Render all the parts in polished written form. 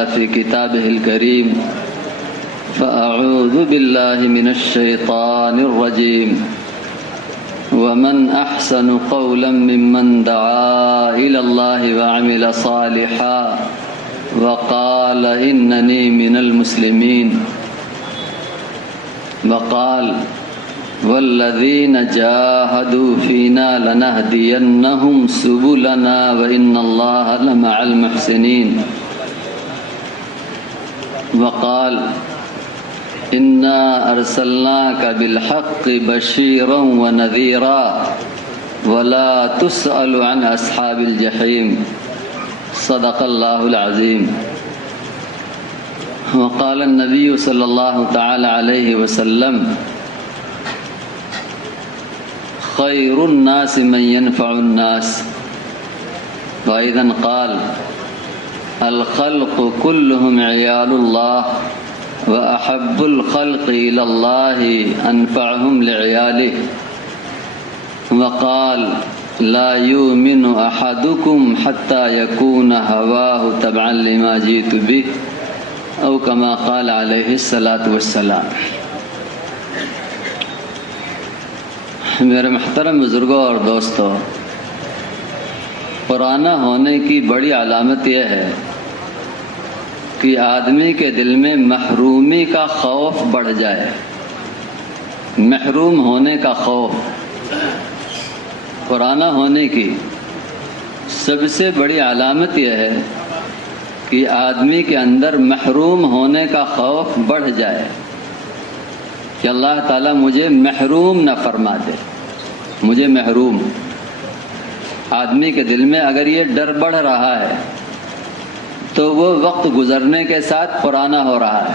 قال في كتابه الكريم فأعوذ بالله من الشيطان الرجيم ومن أحسن قولا ممن دعا إلى الله وعمل صالحا وقال إنني من المسلمين وقال والذين جاهدوا فينا لنهدينهم سبلنا وإن الله لمع المحسنين وقال إنا أرسلناك بالحق بشيرا ونذيرا ولا تسأل عن أصحاب الجحيم صدق الله العظيم وقال النبي صلى الله تعالى عليه وسلم خير الناس من ينفع الناس وأيضا قال الخلق كلهم عيال الله وأحب الخلق إلى الله أنفعهم لعياله وقال لا يؤمن أحدكم حتى يكون هواه تبعا لما جئت به أو كما قال عليه الصلاة والسلام۔ میرے محترم بزرگوں اور دوستوں، پرانا ہونے کی بڑی علامت یہ ہے کہ آدمی کے دل میں محرومی کا خوف بڑھ جائے۔ محروم ہونے کا خوف پرانا ہونے کی سب سے بڑی علامت یہ ہے کہ آدمی کے اندر محروم ہونے کا خوف بڑھ جائے کہ اللہ تعالیٰ مجھے محروم نہ فرما دے، مجھے محروم۔ آدمی کے دل میں اگر یہ ڈر بڑھ رہا ہے تو وہ وقت گزرنے کے ساتھ پرانا ہو رہا ہے،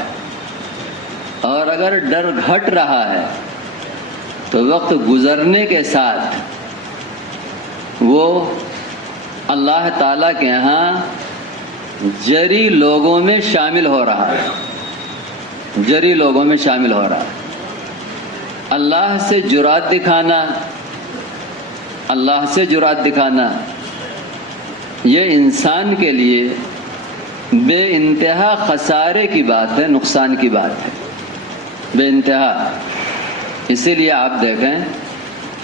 اور اگر ڈر گھٹ رہا ہے تو وقت گزرنے کے ساتھ وہ اللہ تعالیٰ کے ہاں جری لوگوں میں شامل ہو رہا ہے، جری لوگوں میں شامل ہو رہا ہے۔ اللہ سے جرات دکھانا، اللہ سے جرات دکھانا یہ انسان کے لیے بے انتہا خسارے کی بات ہے، نقصان کی بات ہے، بے انتہا۔ اسی لیے آپ دیکھیں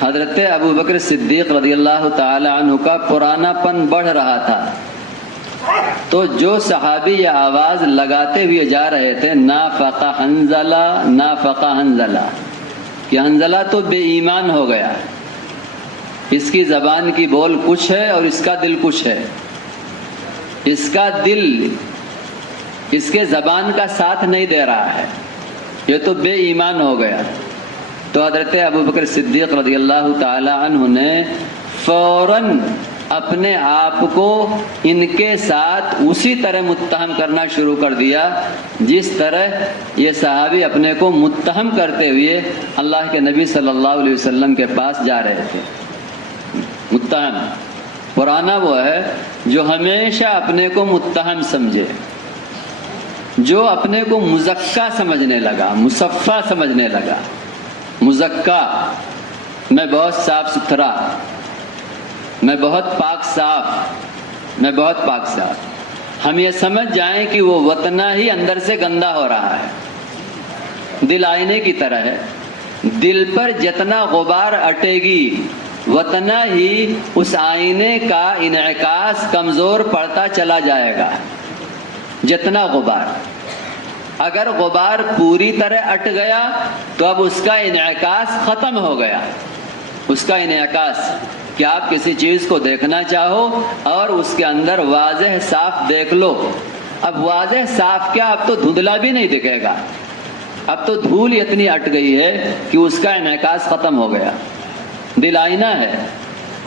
حضرت ابو بکر صدیق رضی اللہ تعالی عنہ کا پرانا پن بڑھ رہا تھا تو جو صحابی یہ آواز لگاتے ہوئے جا رہے تھے نافق حنظلہ نافق حنظلہ، کہ حنظلہ تو بے ایمان ہو گیا، اس کی زبان کی بول کچھ ہے اور اس کا دل کچھ ہے، اس کا دل اس کے زبان کا ساتھ نہیں دے رہا ہے، یہ تو بے ایمان ہو گیا۔ تو حضرت ابو بکر صدیق رضی اللہ تعالی عنہ نے فوراً اپنے آپ کو ان کے ساتھ اسی طرح متہم کرنا شروع کر دیا جس طرح یہ صحابی اپنے کو متہم کرتے ہوئے اللہ کے نبی صلی اللہ علیہ وسلم کے پاس جا رہے تھے۔ متہم پرانا وہ ہے جو ہمیشہ اپنے کو متہم سمجھے، جو اپنے کو مزکا سمجھنے لگا، مصفا سمجھنے لگا۔ مزکا، میں بہت صاف ستھرا، میں بہت پاک صاف، میں بہت پاک صاف۔ ہم یہ سمجھ جائیں کہ وہ وطنہ ہی اندر سے گندا ہو رہا ہے۔ دل آئینے کی طرح ہے، دل پر جتنا غبار اٹے گی وطنہ ہی اس آئینے کا انعکاس کمزور پڑتا چلا جائے گا۔ جتنا غبار، اگر غبار پوری طرح اٹ گیا تو اب اس کا انعکاس ختم ہو گیا۔ اس کا انعکاس کہ آپ کسی چیز کو دیکھنا چاہو اور اس کے اندر واضح صاف دیکھ لو، اب واضح صاف کیا، اب تو دھندلا بھی نہیں دکھے گا، اب تو دھول اتنی اٹ گئی ہے کہ اس کا انعکاس ختم ہو گیا۔ دل آئینہ ہے،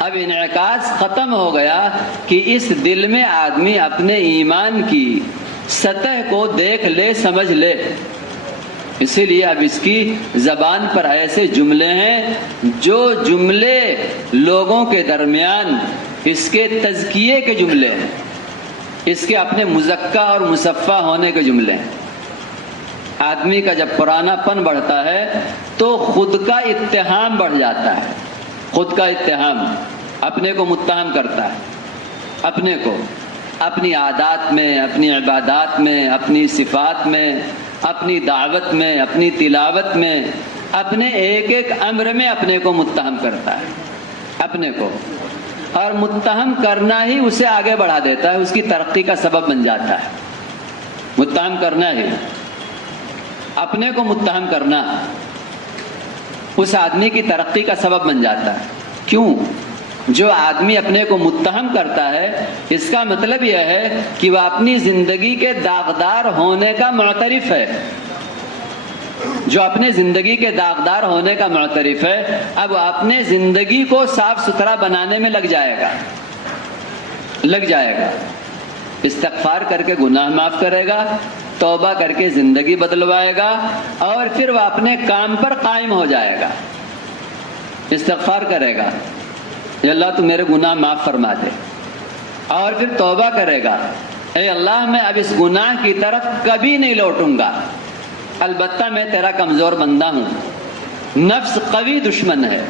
اب انعکاس ختم ہو گیا کہ اس دل میں آدمی اپنے ایمان کی سطح کو دیکھ لے، سمجھ لے۔ اسی لیے اب اس کی زبان پر ایسے جملے ہیں جو جملے لوگوں کے درمیان اس کے تزکیے کے جملے ہیں، اس کے اپنے مزکا اور مصفا ہونے کے جملے ہیں۔ آدمی کا جب پرانا پن بڑھتا ہے تو خود کا اتہام بڑھ جاتا ہے، خود کا اتہام، اپنے کو متہم کرتا ہے، اپنے کو۔ اپنی عادات میں، اپنی عبادات میں، اپنی صفات میں، اپنی دعوت میں، اپنی تلاوت میں، اپنے ایک ایک امر میں اپنے کو متہم کرتا ہے، اپنے کو، اور متہم کرنا ہی اسے آگے بڑھا دیتا ہے، اس کی ترقی کا سبب بن جاتا ہے۔ متہم کرنا ہی، اپنے کو متہم کرنا اس آدمی کی ترقی کا سبب بن جاتا ہے۔ کیوں؟ جو آدمی اپنے کو متہم کرتا ہے اس کا مطلب یہ ہے کہ وہ اپنی زندگی کے داغدار ہونے کا معترف ہے۔ جو اپنے زندگی کے داغدار ہونے کا معترف ہے، اب وہ اپنے زندگی کو صاف ستھرا بنانے میں لگ جائے گا، استغفار کر کے گناہ معاف کرے گا، توبہ کر کے زندگی بدلوائے گا، اور پھر وہ اپنے کام پر قائم ہو جائے گا، استغفار کرے گا، اے اللہ تو میرے گناہ معاف فرما دے، اور پھر توبہ کرے گا، اے اللہ میں اب اس گناہ کی طرف کبھی نہیں لوٹوں گا، البتہ میں تیرا کمزور بندہ ہوں، نفس قوی دشمن ہے،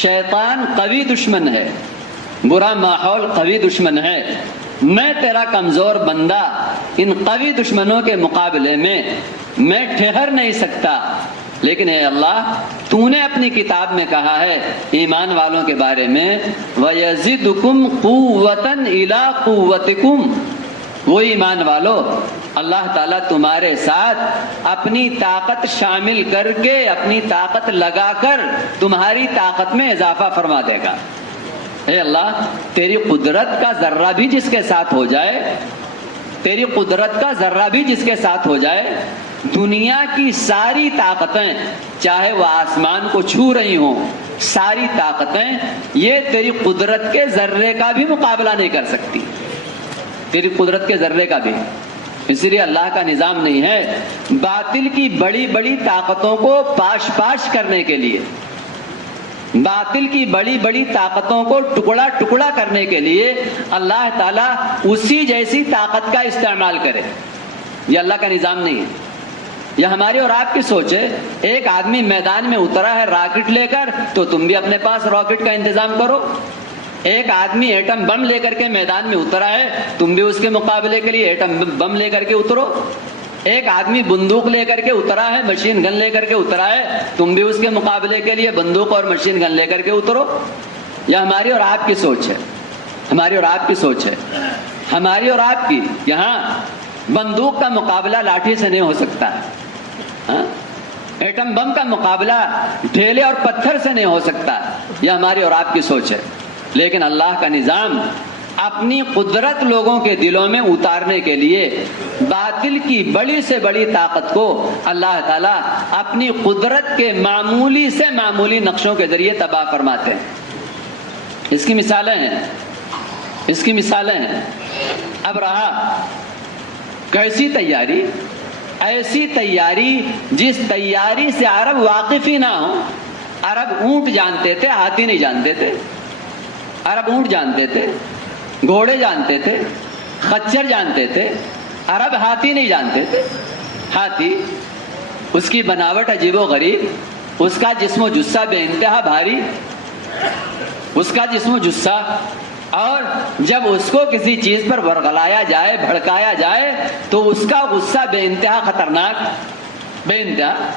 شیطان قوی دشمن ہے، برا ماحول قوی دشمن ہے، میں تیرا کمزور بندہ ان قوی دشمنوں کے مقابلے میں ٹھہر نہیں سکتا، لیکن اے اللہ تو نے اپنی کتاب میں کہا ہے ایمان والوں کے بارے میں وَيَزِدُكُمْ قُوَّةً إِلَىٰ قُوَّتِكُمْ، وہ ایمان والو اللہ تعالیٰ تمہارے ساتھ اپنی طاقت شامل کر کے، اپنی طاقت لگا کر تمہاری طاقت میں اضافہ فرما دے گا۔ اے اللہ تیری قدرت کا ذرہ بھی جس کے ساتھ ہو جائے، تیری قدرت کا ذرہ بھی جس کے ساتھ ہو جائے، دنیا کی ساری طاقتیں چاہے وہ آسمان کو چھو رہی ہوں، ساری طاقتیں یہ تیری قدرت کے ذرے کا بھی مقابلہ نہیں کر سکتی، تیری قدرت کے ذرے کا بھی۔ اس لیے اللہ کا نظام نہیں ہے باطل کی بڑی بڑی طاقتوں کو پاش پاش کرنے کے لیے، باطل کی بڑی بڑی طاقتوں کو ٹکڑا ٹکڑا کرنے کے لیے اللہ تعالیٰ اسی جیسی طاقت کا استعمال کرے، یہ اللہ کا نظام نہیں ہے، یہ ہماری اور آپ کی سوچ ہے۔ ایک آدمی میدان میں اترا ہے راکٹ لے کر تو تم بھی اپنے پاس راکٹ کا انتظام کرو، ایک آدمی ایٹم بم لے کر کے میدان میں اترا ہے تم بھی اس کے مقابلے کے لیے ایٹم بم لے کر کے اترو، ایک آدمی بندوق لے کر کے اترا ہے، مشین گن لے کر کے اترا ہے، تم بھی اس کے مقابلے کے لیے بندوق اور مشین گن لے کر کے اترو۔ یہ ہماری اور آپ کی سوچ ہے، ہماری اور آپ کی سوچ ہے، ہماری اور آپ کی۔ یہاں بندوق کا مقابلہ لاٹھی سے نہیں ہو سکتا، ایٹم بم کا مقابلہ ڈھیلے اور پتھر سے نہیں ہو سکتا، یہ ہماری اور آپ کی سوچ ہے۔ لیکن اللہ کا نظام اپنی قدرت لوگوں کے دلوں میں اتارنے کے لیے باطل کی بڑی سے بڑی طاقت کو اللہ تعالیٰ اپنی قدرت کے معمولی سے معمولی نقشوں کے ذریعے تباہ فرماتے ہیں۔ اس کی مثالیں ہیں، اس کی مثالیں ہیں۔ اب رہا کیسی تیاری؟ ایسی تیاری جس تیاری سے عرب واقف ہی نہ ہو۔ عرب اونٹ جانتے تھے، ہاتھی نہیں جانتے تھے۔ عرب اونٹ جانتے تھے، گھوڑے جانتے تھے، خچر جانتے تھے، عرب ہاتھی نہیں جانتے تھے۔ ہاتھی، اس کی بناوٹ عجیب و غریب، اس کا جسم و جثہ بے انتہا بھاری، اس کا جسم و جثہ، اور جب اس کو کسی چیز پر ورغلایا جائے، بھڑکایا جائے تو اس کا غصہ بے انتہا خطرناک، بے انتہا۔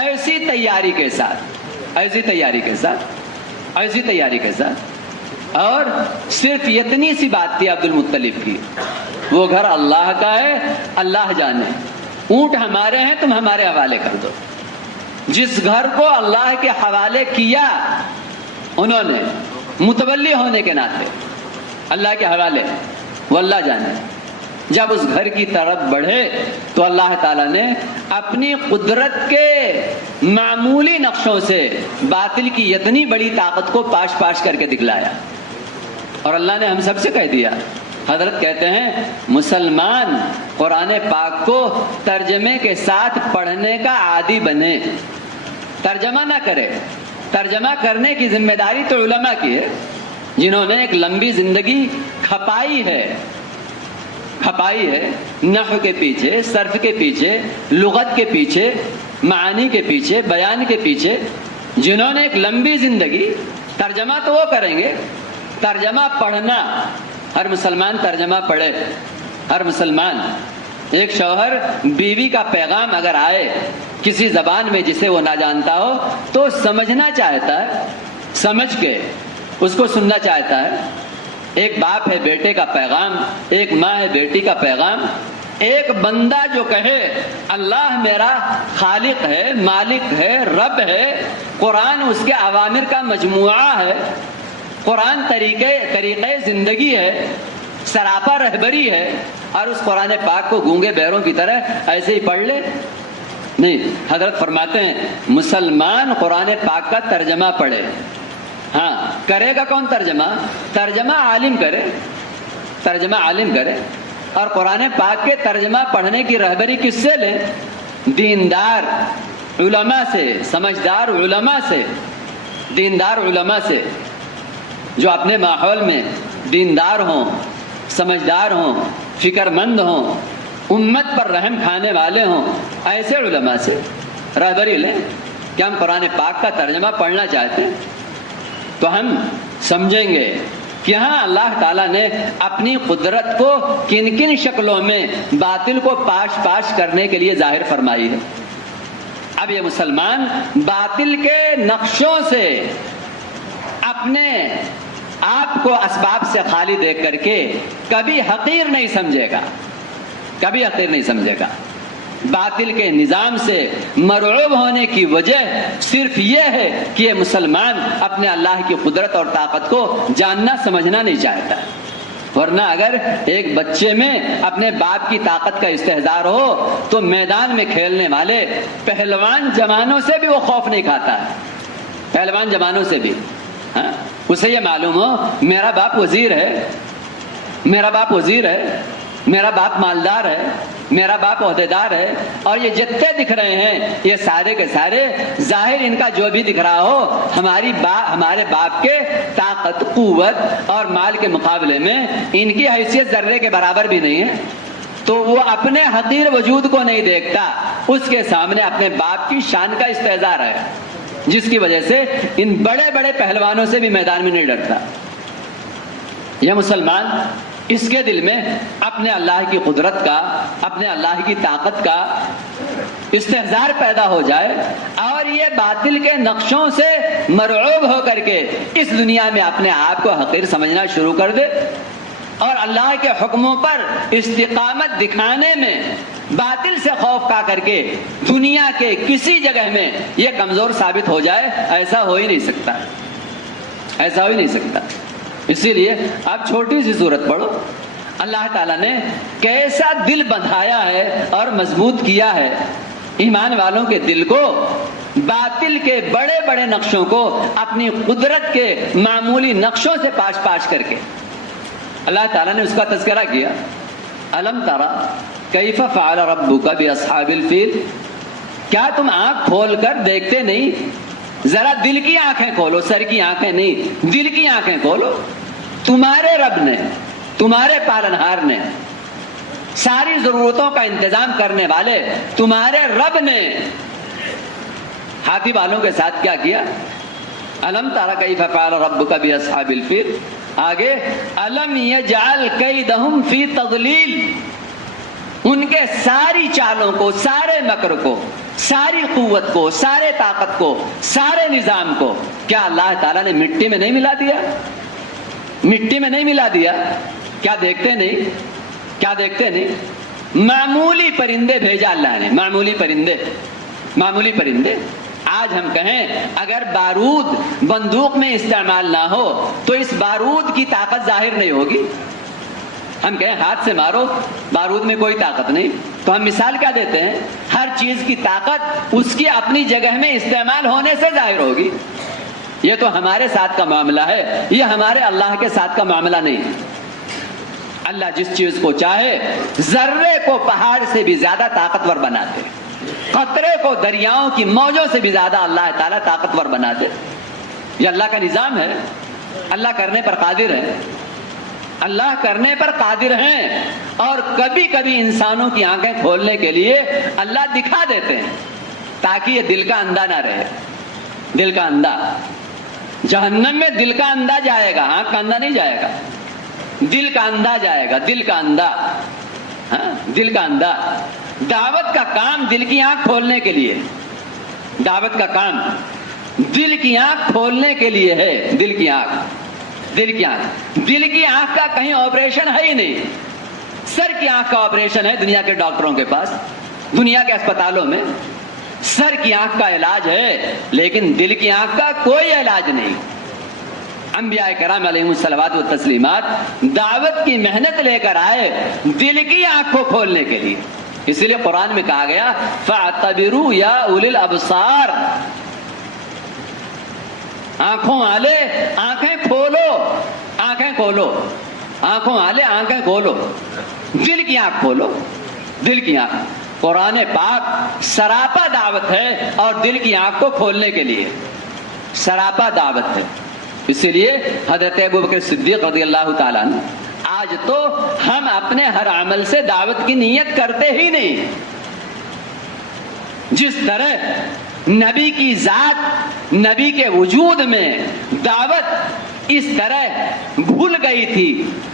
ایسی تیاری کے ساتھ، ایسی تیاری کے ساتھ، ایسی تیاری کے ساتھ، اور صرف اتنی سی بات تھی عبد المطلب کی، وہ گھر اللہ کا ہے، اللہ جانے، اونٹ ہمارے ہیں، تم ہمارے حوالے کر دو۔ جس گھر کو اللہ کے حوالے کیا انہوں نے متولی ہونے کے ناطے اللہ کے حوالے، وہ اللہ جانے۔ جب اس گھر کی طرف بڑھے تو اللہ تعالیٰ نے اپنی قدرت کے معمولی نقشوں سے باطل کی اتنی بڑی طاقت کو پاش پاش کر کے دکھلایا، اور اللہ نے ہم سب سے کہہ دیا۔ حضرت کہتے ہیں مسلمان قرآن پاک کو ترجمے کے ساتھ پڑھنے کا عادی بنے، ترجمہ نہ کرے۔ ترجمہ کرنے کی ذمہ داری تو علماء کی ہے، جنہوں نے ایک لمبی زندگی کھپائی ہے نحو کے پیچھے، صرف کے پیچھے، لغت کے پیچھے، معانی کے پیچھے، بیان کے پیچھے، جنہوں نے ایک لمبی زندگی۔ ترجمہ تو وہ کریں گے، ترجمہ پڑھنا ہر مسلمان ترجمہ پڑھے، ہر مسلمان. ایک شوہر بیوی کا پیغام اگر آئے کسی زبان میں جسے وہ نہ جانتا ہو تو سمجھنا چاہتا ہے، سمجھ کے اس کو سننا چاہتا ہے. ایک باپ ہے بیٹے کا پیغام، ایک ماں ہے بیٹی کا پیغام. ایک بندہ جو کہے اللہ میرا خالق ہے، مالک ہے، رب ہے، قرآن اس کے اوامر کا مجموعہ ہے، قرآن طریقے زندگی ہے، سراپا رہبری ہے، اور اس قرآن پاک کو گونگے بہروں کی طرح ایسے ہی پڑھ لے. نہیں، حضرت فرماتے ہیں مسلمان قرآن پاک کا ترجمہ پڑھے. ہاں، کرے گا کون ترجمہ؟ ترجمہ عالم کرے، ترجمہ عالم کرے. اور قرآن پاک کے ترجمہ پڑھنے کی رہبری کس سے لیں؟ دیندار علماء سے، سمجھدار علماء سے، دیندار علماء سے، جو اپنے ماحول میں دیندار ہوں، سمجھدار ہوں، فکر مند ہوں، امت پر رحم کھانے والے ہوں. ایسے علماء سے رہبری لیں کہ ہم قرآن پاک کا ترجمہ پڑھنا چاہتے ہیں. تو ہم سمجھیں گے کہ ہاں اللہ تعالیٰ نے اپنی قدرت کو کن کن شکلوں میں باطل کو پاش پاش کرنے کے لیے ظاہر فرمائی ہے. اب یہ مسلمان باطل کے نقشوں سے اپنے آپ کو اسباب سے خالی دیکھ کر کے کبھی حقیر نہیں سمجھے گا، کبھی حقیر نہیں سمجھے گا. باطل کے نظام سے مرعوب ہونے کی وجہ صرف یہ ہے کہ یہ مسلمان اپنے اللہ کی قدرت اور طاقت کو جاننا سمجھنا نہیں چاہتا. ورنہ اگر ایک بچے میں اپنے باپ کی طاقت کا استحضار ہو تو میدان میں کھیلنے والے پہلوان جوانوں سے بھی وہ خوف نہیں کھاتا ہے. پہلوان جوانوں سے بھی اسے یہ معلوم ہو میرا باپ وزیر ہے، میرا باپ وزیر ہے، میرا باپ مالدار ہے، میرا باپ عہدیدار ہے، اور یہ جتنے دکھ رہے ہیں یہ سارے کے سارے ظاہر ان کا جو بھی دکھ رہا ہو ہمارے باپ کے طاقت، قوت اور مال کے مقابلے میں ان کی حیثیت ذرے کے برابر بھی نہیں ہے. تو وہ اپنے حقیر وجود کو نہیں دیکھتا، اس کے سامنے اپنے باپ کی شان کا استحضار ہے، جس کی وجہ سے ان بڑے بڑے پہلوانوں سے بھی میدان میں نہیں ڈرتا. یہ مسلمان اس کے دل میں اپنے اللہ کی قدرت کا، اپنے اللہ کی طاقت کا استحضار پیدا ہو جائے اور یہ باطل کے نقشوں سے مرعوب ہو کر کے اس دنیا میں اپنے آپ کو حقیر سمجھنا شروع کر دے، اور اللہ کے حکموں پر استقامت دکھانے میں باطل سے خوف کھا کر کے دنیا کے کسی جگہ میں یہ کمزور ثابت ہو جائے. ایسا ہو ہی نہیں سکتا، ایسا ہو ہی نہیں سکتا. اسی لیے آپ چھوٹی سی سورت پڑھو، اللہ تعالیٰ نے کیسا دل بندھایا ہے اور مضبوط کیا ہے ایمان والوں کے دل کو، باطل کے بڑے بڑے نقشوں کو اپنی قدرت کے معمولی نقشوں سے پاش پاش کر کے. اللہ تعالیٰ نے اس کا تذکرہ کیا، الم ترى کیف فعل ربک باصحاب الفیل. کیا تم آنکھ کھول کر دیکھتے نہیں؟ ذرا دل کی آنکھیں کھولو، سر کی آنکھیں نہیں، دل کی آنکھیں کھولو. تمہارے رب نے، تمہارے پالنہار نے، ساری ضرورتوں کا انتظام کرنے والے تمہارے رب نے ہاتھی والوں کے ساتھ کیا کیا؟ الم ترى کیف فعل ربک باصحاب الفیل. آگے الم یجعل کیدہم فی تضلیل. ان کے ساری چالوں کو، سارے مکر کو، ساری قوت کو، سارے طاقت کو، سارے نظام کو کیا اللہ تعالیٰ نے مٹی میں نہیں ملا دیا؟ مٹی میں نہیں ملا دیا؟ کیا دیکھتے نہیں؟ کیا دیکھتے نہیں؟ معمولی پرندے بھیجا اللہ نے، معمولی پرندے، معمولی پرندے. آج ہم کہیں اگر بارود بندوق میں استعمال نہ ہو تو اس بارود کی طاقت ظاہر نہیں ہوگی. ہم کہیں ہاتھ سے مارو، بارود میں کوئی طاقت نہیں، تو ہم مثال کیا دیتے ہیں؟ ہر چیز کی طاقت اس کی اپنی جگہ میں استعمال ہونے سے ظاہر ہوگی. یہ تو ہمارے ساتھ کا معاملہ ہے، یہ ہمارے اللہ کے ساتھ کا معاملہ نہیں. اللہ جس چیز کو چاہے ذرے کو پہاڑ سے بھی زیادہ طاقتور بنا دے، قطرے کو دریاؤں کی موجوں سے بھی زیادہ اللہ تعالیٰ طاقتور بنا دے. یہ اللہ کا نظام ہے. اللہ کرنے پر قادر ہے، اللہ کرنے پر قادر ہیں. اور کبھی کبھی انسانوں کی آنکھیں کھولنے کے لیے اللہ دکھا دیتے ہیں تاکہ یہ دل کا اندھا نہ رہے. دل کا اندھا جہنم میں، دل کا اندھا جائے گا، آنکھ کا اندھا نہیں جائے گا. دل کا اندھا جائے گا، دل کا اندھا، ہاں دل کا اندھا۔ دعوت کا کام دل کی آنکھ کھولنے کے لیے، دعوت کا کام دل کی آنکھ کھولنے کے لیے ہے۔ دل کی آنکھ، دل کی آنکھ، دل کی آنکھ کا کہیں آپریشن ہے ہی نہیں۔ سر کی آنکھ کا آپریشن ہے دنیا کے ڈاکٹروں کے پاس، دنیا کے اسپتالوں میں سر کی آنکھ کا علاج ہے، لیکن دل کی آنکھ کا کوئی علاج نہیں۔ انبیاء کرام علیہم الصلوات والتسلیمات دعوت کی محنت لے کر آئے دل کی آنکھ کو کھولنے کے لیے۔ اسی لیے قرآن میں کہا گیا فَاعْتَبِرُوا يَا أُولِي الْأَبْصَارِ، آنکھوں والے آنکھیں کھولو، آنکھیں کھولو، آنکھوں والے آنکھیں کھولو، دل کی آنکھ کھولو، دل کی آنکھ۔ قرآن پاک سراپا دعوت ہے اور دل کی آنکھ کو کھولنے کے لیے سراپا دعوت ہے۔ اسی لیے حضرت ابوبکر صدیق رضی اللہ تعالیٰ عنہ، آج تو ہم اپنے ہر عمل سے دعوت کی نیت کرتے ہی نہیں۔ جس طرح نبی کی ذات، نبی کے وجود میں دعوت اس طرح گھل گئی تھی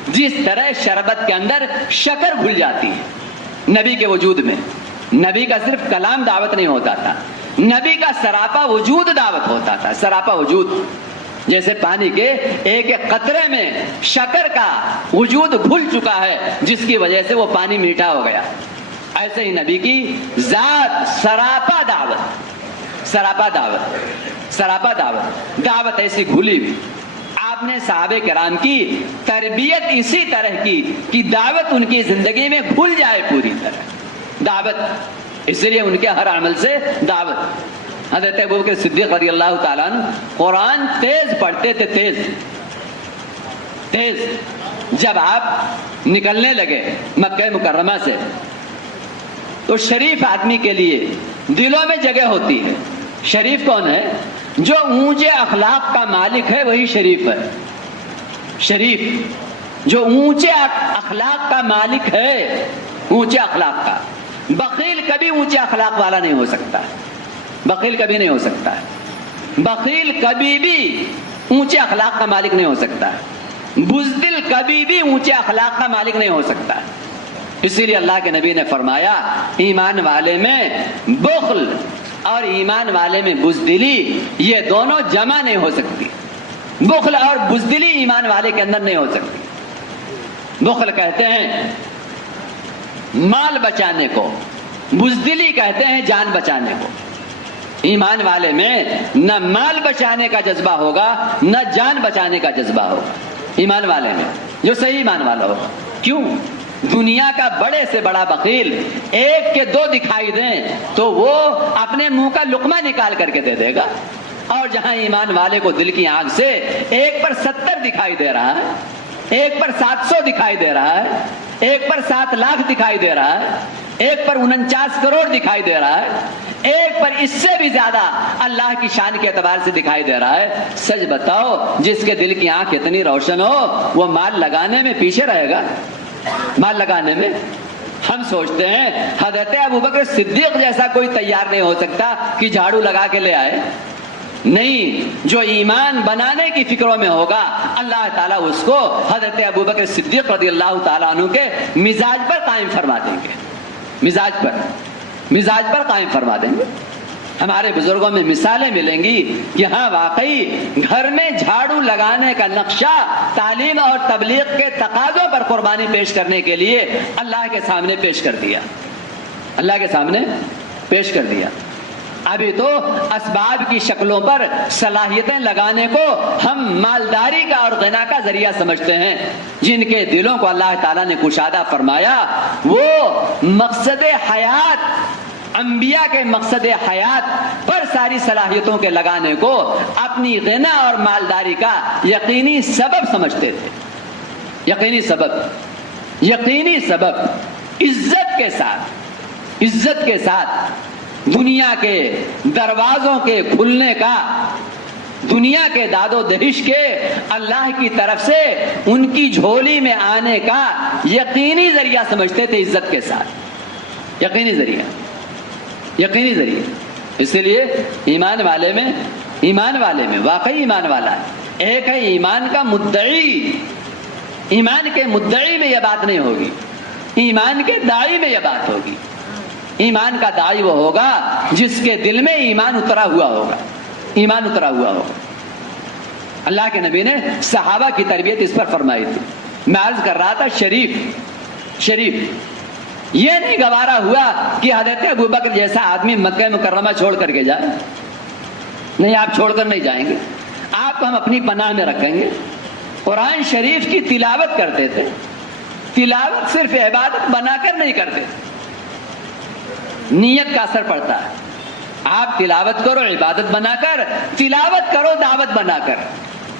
جس طرح شربت کے اندر شکر گھل جاتی ہے، نبی کے وجود میں نبی کا صرف کلام دعوت نہیں ہوتا تھا، نبی کا سراپا وجود دعوت ہوتا تھا، سراپا وجود۔ جیسے پانی کے ایک ایک قطرے میں شکر کا وجود گھل چکا ہے جس کی وجہ سے وہ پانی میٹھا ہو گیا، ایسے ہی نبی کی ذات سراپا دعوت، سراپا دعوت، سراپا دعوت، دعوت ایسی گھلی ہوئی۔ آپ نے صحابہ کرام کی تربیت اسی طرح کی کہ دعوت ان کی زندگی میں گھل جائے پوری طرح، دعوت، اس لیے ان کے ہر عمل سے دعوت۔ حضرت ابوبکر صدیق رضی اللہ تعالیٰ عنہ قرآن تیز پڑھتے تھے، تیز تیز۔ جب آپ نکلنے لگے مکہ مکرمہ سے تو شریف آدمی کے لیے دلوں میں جگہ ہوتی ہے۔ شریف کون ہے؟ جو اونچے اخلاق کا مالک ہے وہی شریف ہے۔ شریف جو اونچے اخلاق کا مالک ہے، اونچے اخلاق کا۔ بخیل کبھی اونچے اخلاق والا نہیں ہو سکتا، بخیل کبھی نہیں ہو سکتا ہے، بخیل کبھی بھی اونچے اخلاق کا مالک نہیں ہو سکتا ہے، بزدل کبھی بھی اونچے اخلاق کا مالک نہیں ہو سکتا ہے۔ اسی لیے اللہ کے نبی نے فرمایا ایمان والے میں بخل اور ایمان والے میں بزدلی یہ دونوں جمع نہیں ہو سکتی، بخل اور بزدلی ایمان والے کے اندر نہیں ہو سکتی۔ بخل کہتے ہیں مال بچانے کو، بزدلی کہتے ہیں جان بچانے کو۔ ایمان والے میں نہ مال بچانے کا جذبہ ہوگا نہ جان بچانے کا جذبہ ہوگا، ایمان والے میں، جو صحیح ایمان والا ہوگا۔ کیوں؟ دنیا کا بڑے سے بڑا بخیل ایک کے دو دکھائی دیں تو وہ اپنے منہ کا لقمہ نکال کر کے دے دے گا، اور جہاں ایمان والے کو دل کی آنکھ سے 1 پر 70 دکھائی دے رہا ہے، 1 پر 700 دکھائی دے رہا ہے، 1 پر 7 لاکھ دکھائی دے رہا ہے، 1 پر 49 کروڑ دکھائی دے رہا ہے، 1 پر اس سے بھی زیادہ اللہ کی شان کے اعتبار سے دکھائی دے رہا ہے، سچ بتاؤ جس کے دل کی آنکھ اتنی روشن ہو وہ مال لگانے میں پیچھے رہے گا؟ مال لگانے میں ہم سوچتے ہیں حضرت ابوبکر صدیق جیسا کوئی تیار نہیں ہو سکتا کہ جھاڑو لگا کے لے آئے، نہیں، جو ایمان بنانے کی فکروں میں ہوگا اللہ تعالیٰ اس کو حضرت ابوبکر صدیق رضی اللہ تعالیٰ عنہ کے مزاج پر قائم فرما دیں گے، مزاج پر قائم فرما دیں گے۔ ہمارے بزرگوں میں مثالیں ملیں گی کہ ہاں واقعی گھر میں جھاڑو لگانے کا نقشہ تعلیم اور تبلیغ کے تقاضوں پر قربانی پیش کرنے کے لیے اللہ کے سامنے پیش کر دیا، اللہ کے سامنے پیش کر دیا۔ ابھی تو اسباب کی شکلوں پر صلاحیتیں لگانے کو ہم مالداری کا اور غنا کا ذریعہ سمجھتے ہیں، جن کے دلوں کو اللہ تعالیٰ نے کشادہ فرمایا وہ مقصد حیات، انبیاء کے مقصد حیات پر ساری صلاحیتوں کے لگانے کو اپنی غنا اور مالداری کا یقینی سبب سمجھتے تھے، یقینی سبب، عزت کے ساتھ دنیا کے دروازوں کے کھلنے کا، دنیا کے داد و دہش کے اللہ کی طرف سے ان کی جھولی میں آنے کا یقینی ذریعہ سمجھتے تھے، عزت کے ساتھ یقینی ذریعہ۔ اسی لیے ایمان والے میں واقعی ایمان والا ہے، ایک ہے ایمان کا مدعی ایمان کے مدعی میں یہ بات نہیں ہوگی، ایمان کے داعی میں یہ بات ہوگی۔ ایمان کا داعی وہ ہوگا جس کے دل میں ایمان اترا ہوا ہوگا، ایمان اترا ہوا ہوگا۔ اللہ کے نبی نے صحابہ کی تربیت اس پر فرمائی تھی۔ میں عرض کر رہا تھا شریف یہ نہیں گوارا ہوا کہ حضرت ابوبکر جیسا آدمی مکہ مکرمہ چھوڑ کر کے جائے، نہیں، آپ چھوڑ کر نہیں جائیں گے، آپ کو ہم اپنی پناہ میں رکھیں گے۔ قرآن شریف کی تلاوت کرتے تھے، تلاوت صرف عبادت بنا کر نہیں کرتے، نیت کا اثر پڑتا ہے۔ آپ تلاوت کرو عبادت بنا کر، تلاوت کرو دعوت بنا کر،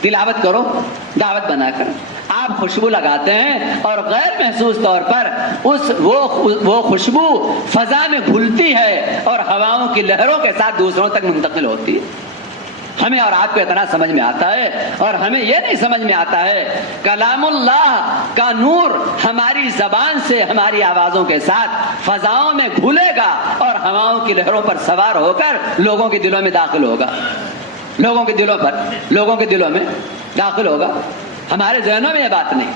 تلاوت کرو دعوت بنا کر۔ آپ خوشبو لگاتے ہیں اور غیر محسوس طور پر وہ خوشبو فضا میں گھلتی ہے اور ہواؤں کی لہروں کے ساتھ دوسروں تک منتقل ہوتی ہے۔ ہمیں اور آپ کو اتنا سمجھ میں آتا ہے، اور ہمیں یہ نہیں سمجھ میں آتا ہے کلام اللہ کا نور ہماری زبان سے ہماری آوازوں کے ساتھ فضاؤں میں گھلے گا اور ہواؤں کی لہروں پر سوار ہو کر لوگوں کے دلوں میں داخل ہوگا، لوگوں کے دلوں میں داخل ہوگا۔ ہمارے ذہنوں میں یہ بات نہیں،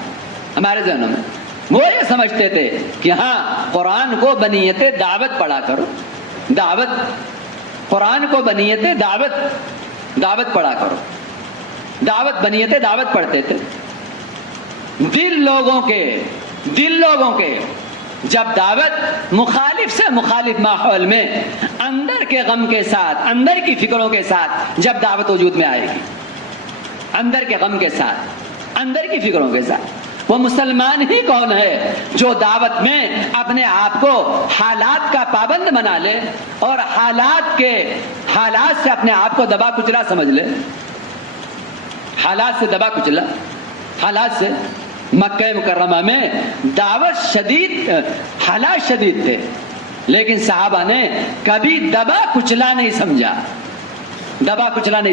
ہمارے ذہنوں میں وہ یہ سمجھتے تھے کہ ہاں قرآن کو بنیت دعوت پڑھا کرو، قرآن کو بنیت دعوت پڑھا کرو، بنیت دعوت پڑھتے تھے۔ دل لوگوں کے جب دعوت مخالف سے مخالف ماحول میں اندر کے غم کے ساتھ، اندر کی فکروں کے ساتھ جب دعوت وجود میں آئے گی، اندر کے غم کے ساتھ، اندر کی فکروں کے ساتھ، وہ مسلمان ہی کون ہے جو دعوت میں اپنے آپ کو حالات کا پابند بنا لے اور حالات سے اپنے آپ کو دبا کچلا سمجھ لے، حالات سے دبا کچلا، حالات سے۔ مکہ مکرمہ میں حالات شدید تھے، لیکن صحابہ نے کبھی دبا کچلا نہیں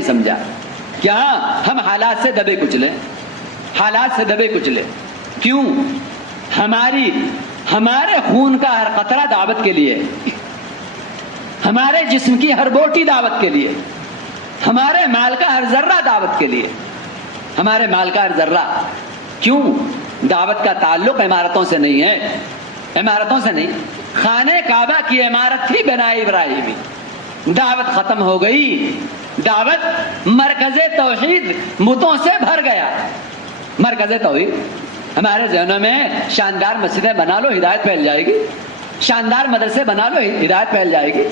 سمجھا کہ ہاں ہم حالات سے دبے کچلے۔ کیوں؟ ہمارے خون کا ہر قطرہ دعوت کے لیے، ہمارے جسم کی ہر بوٹی دعوت کے لیے، ہمارے مال کا ہر ذرہ دعوت کے لیے، ہمارے مال کا ہر ذرہ۔ کیوں؟ دعوت کا تعلق عمارتوں سے نہیں ہے، عمارتوں سے نہیں۔ خانہ کعبہ کی عمارت تھی بنائے ابراہیمی، دعوت ختم ہو گئی، دعوت مرکز توحید بتوں سے بھر گیا۔ مرکز توحید ہمارے ذہنوں میں شاندار مسجدیں بنا لو ہدایت پھیل جائے گی، شاندار مدرسے بنا لو ہدایت پھیل جائے گی،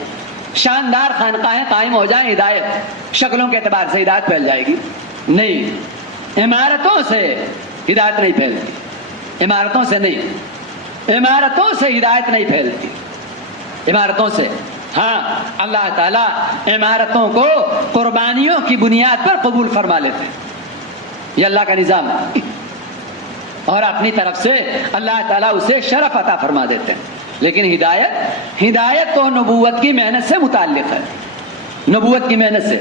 شاندار خانقاہیں قائم ہو جائیں ہدایت شکلوں کے اعتبار سے ہدایت پھیل جائے گی۔ نہیں، عمارتوں سے ہدایت نہیں پھیلتی، عمارتوں سے نہیں، عمارتوں سے ہدایت نہیں پھیلتی، عمارتوں سے۔ ہاں، اللہ تعالیٰ عمارتوں کو قربانیوں کی بنیاد پر قبول فرما لیتے ہیں، یہ اللہ کا نظام ہے، اور اپنی طرف سے اللہ تعالیٰ اسے شرف عطا فرما دیتے ہیں۔ لیکن ہدایت تو نبوت کی محنت سے متعلق ہے، نبوت کی محنت سے۔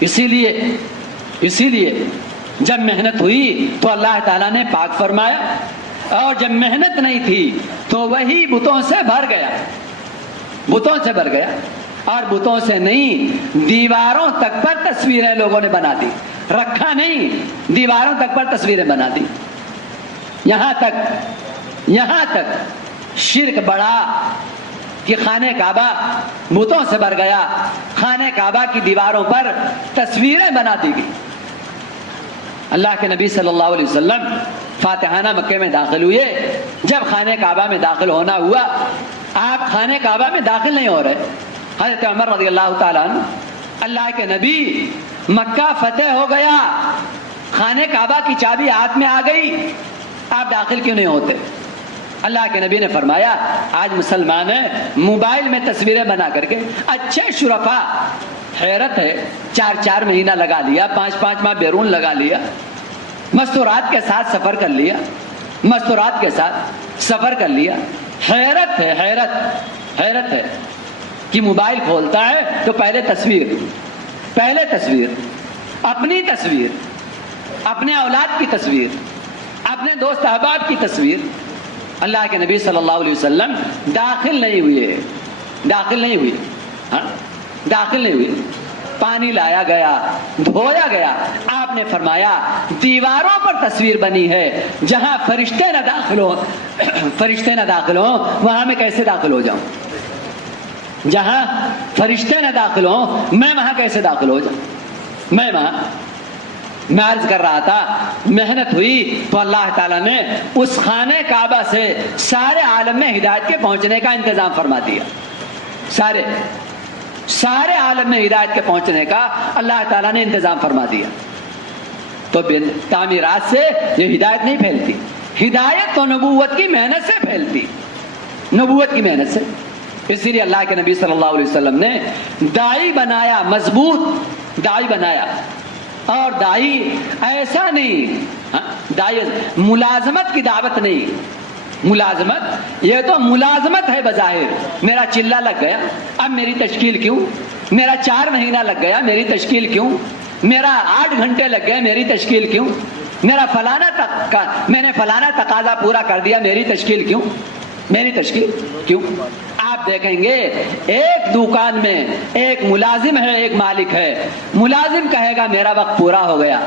اسی لیے جب محنت ہوئی تو اللہ تعالیٰ نے پاک فرمایا، اور جب محنت نہیں تھی تو وہی بتوں سے بھر گیا، اور بتوں سے نہیں، دیواروں تک پر تصویریں لوگوں نے بنا دی، رکھا نہیں، دیواروں تک پر تصویریں بنا دی۔ یہاں تک شرک بڑھا کہ خانہ کعبہ بتوں سے بھر گیا، خانہ کعبہ کی دیواروں پر تصویریں بنا دی گئی۔ اللہ کے نبی صلی اللہ علیہ وسلم فاتحانہ مکے میں داخل ہوئے۔ جب خانہ کعبہ میں داخل ہونا ہوا، آپ خانہ کعبہ میں داخل نہیں ہو رہے۔ حضرت عمر رضی اللہ تعالیٰ عنہ، اللہ کے نبی، مکہ فتح ہو گیا، خانہ کعبہ کی چابی ہاتھ میں آ گئی، آپ داخل کیوں نہیں ہوتے؟ اللہ کے نبی نے فرمایا، آج مسلمان ہیں موبائل میں تصویریں بنا کر کے، اچھے شرفا، حیرت ہے، 4 مہینہ لگا لیا، 5 ماہ بیرون لگا لیا، مستورات کے ساتھ سفر کر لیا، حیرت ہے کہ موبائل کھولتا ہے تو پہلے تصویر، اپنی تصویر، اپنے اولاد کی تصویر، اپنے دوست احباب کی تصویر۔ اللہ کے نبی صلی اللہ علیہ وسلم داخل نہیں ہوئے، پانی لایا گیا، دھویا گیا، آپ نے فرمایا دیواروں پر تصویر بنی ہے، جہاں فرشتے نہ داخل ہوں وہاں میں کیسے داخل ہو جاؤں؟ جہاں فرشتے نہ داخل ہوں میں وہاں کیسے داخل ہو جاؤں؟ میں عرض کر رہا تھا، محنت ہوئی تو اللہ تعالیٰ نے اس خانہ کعبہ سے سارے عالم میں ہدایت کے پہنچنے کا انتظام فرما دیا. سارے عالم میں ہدایت کے پہنچنے کا اللہ تعالیٰ نے انتظام فرما دیا. تو تعمیرات سے یہ ہدایت نہیں پھیلتی، ہدایت تو نبوت کی محنت سے پھیلتی، نبوت کی محنت سے. اسی لیے اللہ کے نبی صلی اللہ علیہ وسلم نے داعی بنایا، مضبوط داعی بنایا. اور داعی ایسا نہیں، داعی ملازمت کی دعوت نہیں. ملازمت یہ تو ملازمت ہے بظاہر، میرا چلہ لگ گیا اب میری تشکیل کیوں، میرا 4 مہینہ لگ گیا میری تشکیل کیوں، میرا 8 گھنٹے لگ گئے میری تشکیل کیوں، میں نے فلانا تقاضا پورا کر دیا میری تشکیل کیوں، میری تشکیل کیوں. آپ دیکھیں گے ایک دکان میں ایک ملازم ہے، ایک مالک ہے. ملازم کہے گا میرا وقت پورا ہو گیا،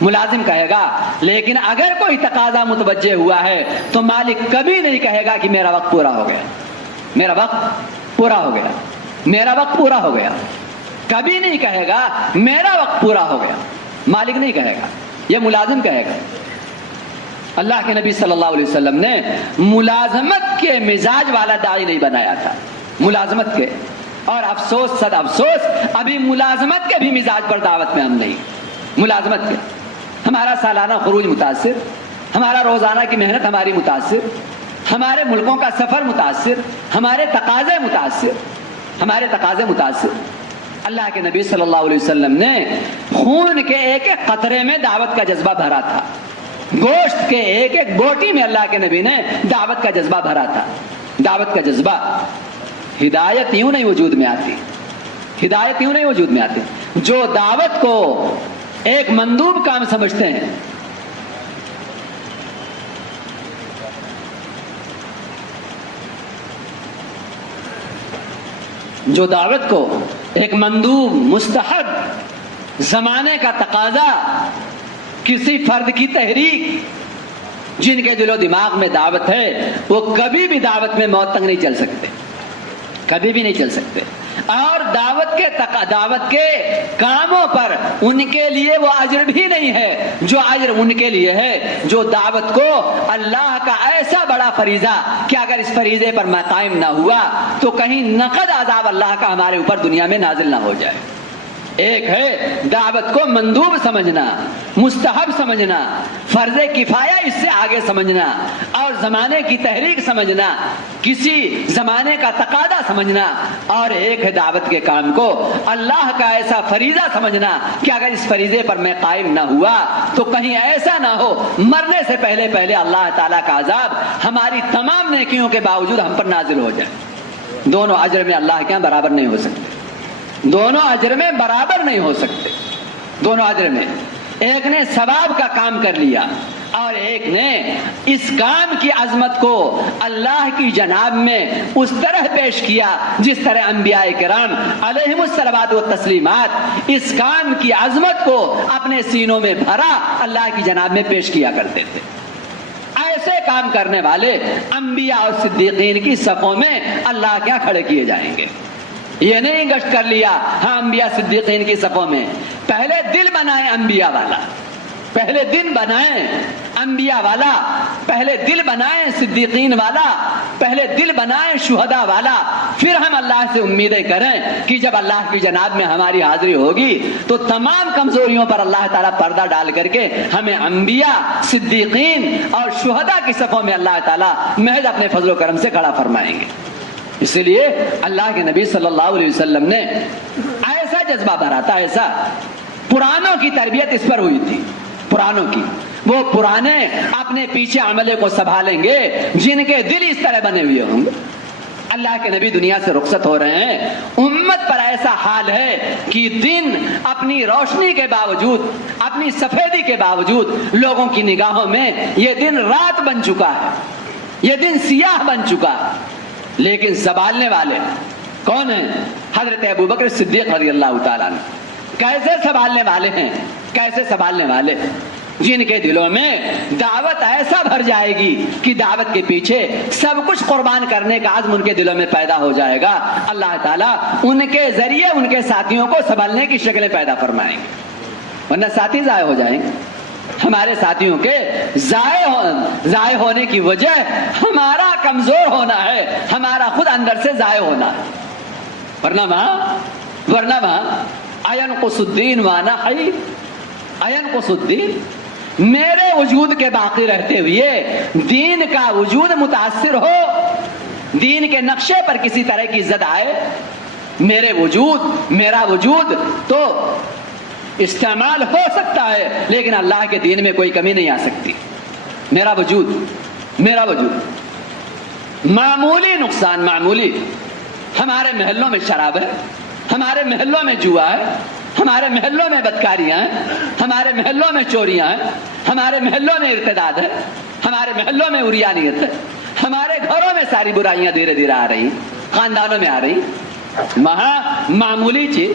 ملازم کہے گا. لیکن اگر کوئی تقاضا متوجہ ہوا ہے تو مالک کبھی نہیں کہے گا کہ میرا وقت پورا ہو گیا، میرا وقت پورا ہو گیا، میرا وقت پورا ہو گیا. کبھی نہیں کہے گا میرا وقت پورا ہو گیا، مالک نہیں کہے گا، یہ ملازم کہے گا. اللہ کے نبی صلی اللہ علیہ وسلم نے ملازمت کے مزاج والا داعی نہیں بنایا تھا، ملازمت کے. اور افسوس صد افسوس ابھی ملازمت کے بھی مزاج پر دعوت میں ہم نہیں. ملازمت کے ہمارا سالانہ خروج متاثر، ہمارا روزانہ کی محنت ہماری متاثر، ہمارے ملکوں کا سفر متاثر، ہمارے تقاضے متاثر. اللہ کے نبی صلی اللہ علیہ وسلم نے خون کے ایک ایک قطرے میں دعوت کا جذبہ بھرا تھا، گوشت کے ایک ایک بوٹی میں اللہ کے نبی نے دعوت کا جذبہ بھرا تھا. دعوت کا جذبہ. ہدایت یوں نہیں وجود میں آتی، ہدایت یوں نہیں وجود میں آتی. جو دعوت کو ایک مندوب کام سمجھتے ہیں، جو دعوت کو ایک مندوب، مستحب، زمانے کا تقاضا، کسی فرد کی تحریک، جن کے دل و دماغ میں دعوت ہے وہ کبھی بھی دعوت میں موت تک نہیں چل سکتے، کبھی بھی نہیں چل سکتے. اور دعوت کے کاموں پر ان کے لیے وہ اجر بھی نہیں ہے جو اجر ان کے لیے ہے جو دعوت کو اللہ کا ایسا بڑا فریضہ کہ اگر اس فریضے پر میں قائم نہ ہوا تو کہیں نقد عذاب اللہ کا ہمارے اوپر دنیا میں نازل نہ ہو جائے. ایک ہے دعوت کو مندوب سمجھنا، مستحب سمجھنا، فرض کفایہ اس سے آگے سمجھنا، اور زمانے کی تحریک سمجھنا، کسی زمانے کا تقاضا سمجھنا. اور ایک ہے دعوت کے کام کو اللہ کا ایسا فریضہ سمجھنا کہ اگر اس فریضے پر میں قائم نہ ہوا تو کہیں ایسا نہ ہو مرنے سے پہلے پہلے اللہ تعالیٰ کا عذاب ہماری تمام نیکیوں کے باوجود ہم پر نازل ہو جائے. دونوں اجر میں اللہ کے یہاں برابر نہیں ہو سکتے، دونوں اجر میں برابر نہیں ہو سکتے. دونوں اجر میں ایک نے ثواب کا کام کر لیا اور ایک نے اس کام کی عظمت کو اللہ کی جناب میں اس طرح پیش کیا جس طرح انبیاء کرام علیہم الصلوات والتسلیمات اس کام کی عظمت کو اپنے سینوں میں بھرا اللہ کی جناب میں پیش کیا کرتے تھے. ایسے کام کرنے والے انبیاء اور صدیقین کی صفوں میں اللہ کے یہاں کھڑے کیے جائیں گے. یہ نہیں گشت کر لیا ہاں انبیاء صدیقین کی صفوں میں. پہلے دل بنائے انبیاء والا، پہلے دن بنائیں انبیاء والا، پہلے دل بنائیں صدیقین والا، پہلے دل بنائیں شہداء والا. پھر ہم اللہ سے امیدیں کریں کہ جب اللہ کی جناب میں ہماری حاضری ہوگی تو تمام کمزوریوں پر اللہ تعالیٰ پردہ ڈال کر کے ہمیں انبیاء، صدیقین اور شہداء کی صفوں میں اللہ تعالیٰ محض اپنے فضل و کرم سے کھڑا فرمائیں گے. اس لیے اللہ کے نبی صلی اللہ علیہ وسلم نے ایسا جذبہ بھرا تھا، ایسا. پرانوں کی تربیت اس پر ہوئی تھی، پرانوں کی. وہ پرانے اپنے پیچھے عملے کو سنبھالیں گے جن کے دل اس طرح بنے ہوئے ہوں گے. اللہ کے نبی دنیا سے رخصت ہو رہے ہیں، امت پر ایسا حال ہے کہ دن اپنی روشنی کے باوجود، اپنی سفیدی کے باوجود لوگوں کی نگاہوں میں یہ دن رات بن چکا ہے، یہ دن سیاہ بن چکا ہے. لیکن سنبھالنے والے کون ہیں؟ حضرت ابوبکر صدیق رضی اللہ تعالیٰ عنہ. کیسے سنبھالنے والے ہیں؟ کیسے سنبھالنے والے؟ جن کے دلوں میں دعوت ایسا بھر جائے گی کہ دعوت کے پیچھے سب کچھ قربان کرنے کا عزم ان کے دلوں میں پیدا ہو جائے گا، اللہ تعالیٰ ان کے ذریعے ان کے ساتھیوں کو سنبھلنے کی شکلیں پیدا فرمائیں گے، ورنہ ساتھی ضائع ہو جائیں گے۔ ہمارے ساتھیوں کے ضائع ہونے کی وجہ ہمارا کمزور ہونا ہے، ہمارا خود اندر سے ضائع ہونا ہے، ورنہ وہاں اینقص الدین وانا حی، اینقص الدین، میرے وجود کے باقی رہتے ہوئے دین کا وجود متاثر ہو، دین کے نقشے پر کسی طرح کی زد آئے، میرا وجود تو استعمال ہو سکتا ہے لیکن اللہ کے دین میں کوئی کمی نہیں آ سکتی۔ میرا وجود معمولی نقصان، معمولی، ہمارے محلوں میں شراب ہے، ہمارے محلوں میں جوا ہے، ہمارے محلوں میں بدکاریاں ہیں، ہمارے محلوں میں چوریاں ہیں، ہمارے محلوں میں ارتداد ہے، ہمارے محلوں میں عریانیت ہے، ہمارے گھروں میں ساری برائیاں دھیرے دھیرے آ رہی، خاندانوں میں آ رہی، وہاں معمولی چیز،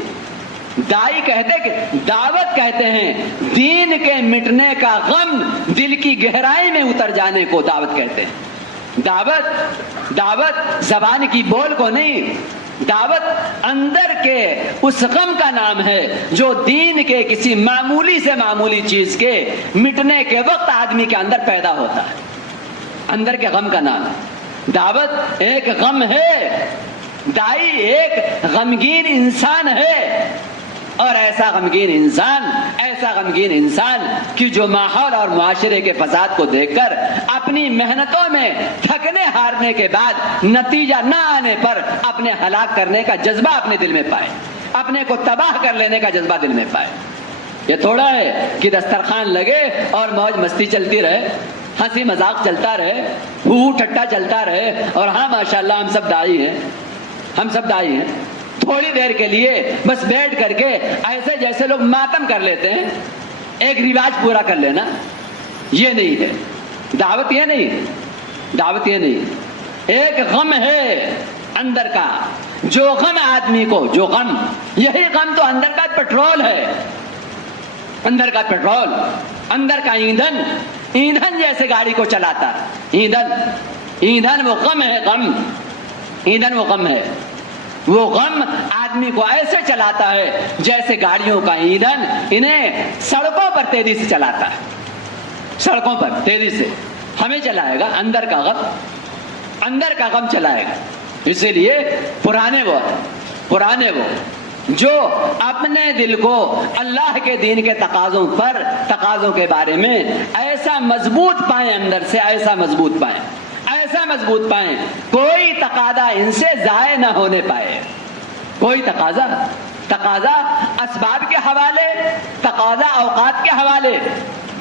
دائی کہتے کہ دعوت کہتے ہیں دین کے مٹنے کا غم دل کی گہرائی میں اتر جانے کو دعوت کہتے ہیں۔ دعوت زبان کی بول کو نہیں، دعوت اندر کے اس غم کا نام ہے جو دین کے کسی معمولی سے معمولی چیز کے مٹنے کے وقت آدمی کے اندر پیدا ہوتا ہے، اندر کے غم کا نام ہے۔ دعوت ایک غم ہے، دائی ایک غمگین انسان ہے، اور ایسا غمگین انسان کہ جو ماحول اور معاشرے کے فساد کو دیکھ کر اپنی محنتوں میں تھکنے ہارنے کے بعد نتیجہ نہ آنے پر اپنے ہلاک کرنے کا جذبہ اپنے دل میں پائے، اپنے کو تباہ کر لینے کا جذبہ دل میں پائے۔ یہ تھوڑا ہے کہ دسترخوان لگے اور موج مستی چلتی رہے، ہنسی مذاق چلتا رہے، ہو ٹھٹا چلتا رہے، اور ہاں ماشاءاللہ ہم سب دائی ہیں، تھوڑی دیر کے لیے بس بیٹھ کر کے ایسے جیسے لوگ ماتم کر لیتے ہیں، ایک رواج پورا کر لینا، یہ نہیں ہے دعوت، یہ نہیں، ایک غم ہے اندر کا، جو غم آدمی کو، یہی غم تو اندر کا پیٹرول ہے، اندر کا پیٹرول، اندر کا ایندھن جیسے گاڑی کو چلاتا، ایندھن وہ غم ہے، وہ غم آدمی کو ایسے چلاتا ہے جیسے گاڑیوں کا ایندھن انہیں سڑکوں پر تیزی سے چلاتا ہے، سڑکوں پر تیزی سے ہمیں چلائے گا، اندر کا غم چلائے گا۔ اسی لیے پرانے وہ جو اپنے دل کو اللہ کے دین کے تقاضوں کے بارے میں ایسا مضبوط پائیں، اندر سے ایسا مضبوط پائیں کوئی تقاضا ان سے ضائع نہ ہونے پائے، کوئی تقاضا اسباب کے حوالے، تقاضا اوقات کے حوالے،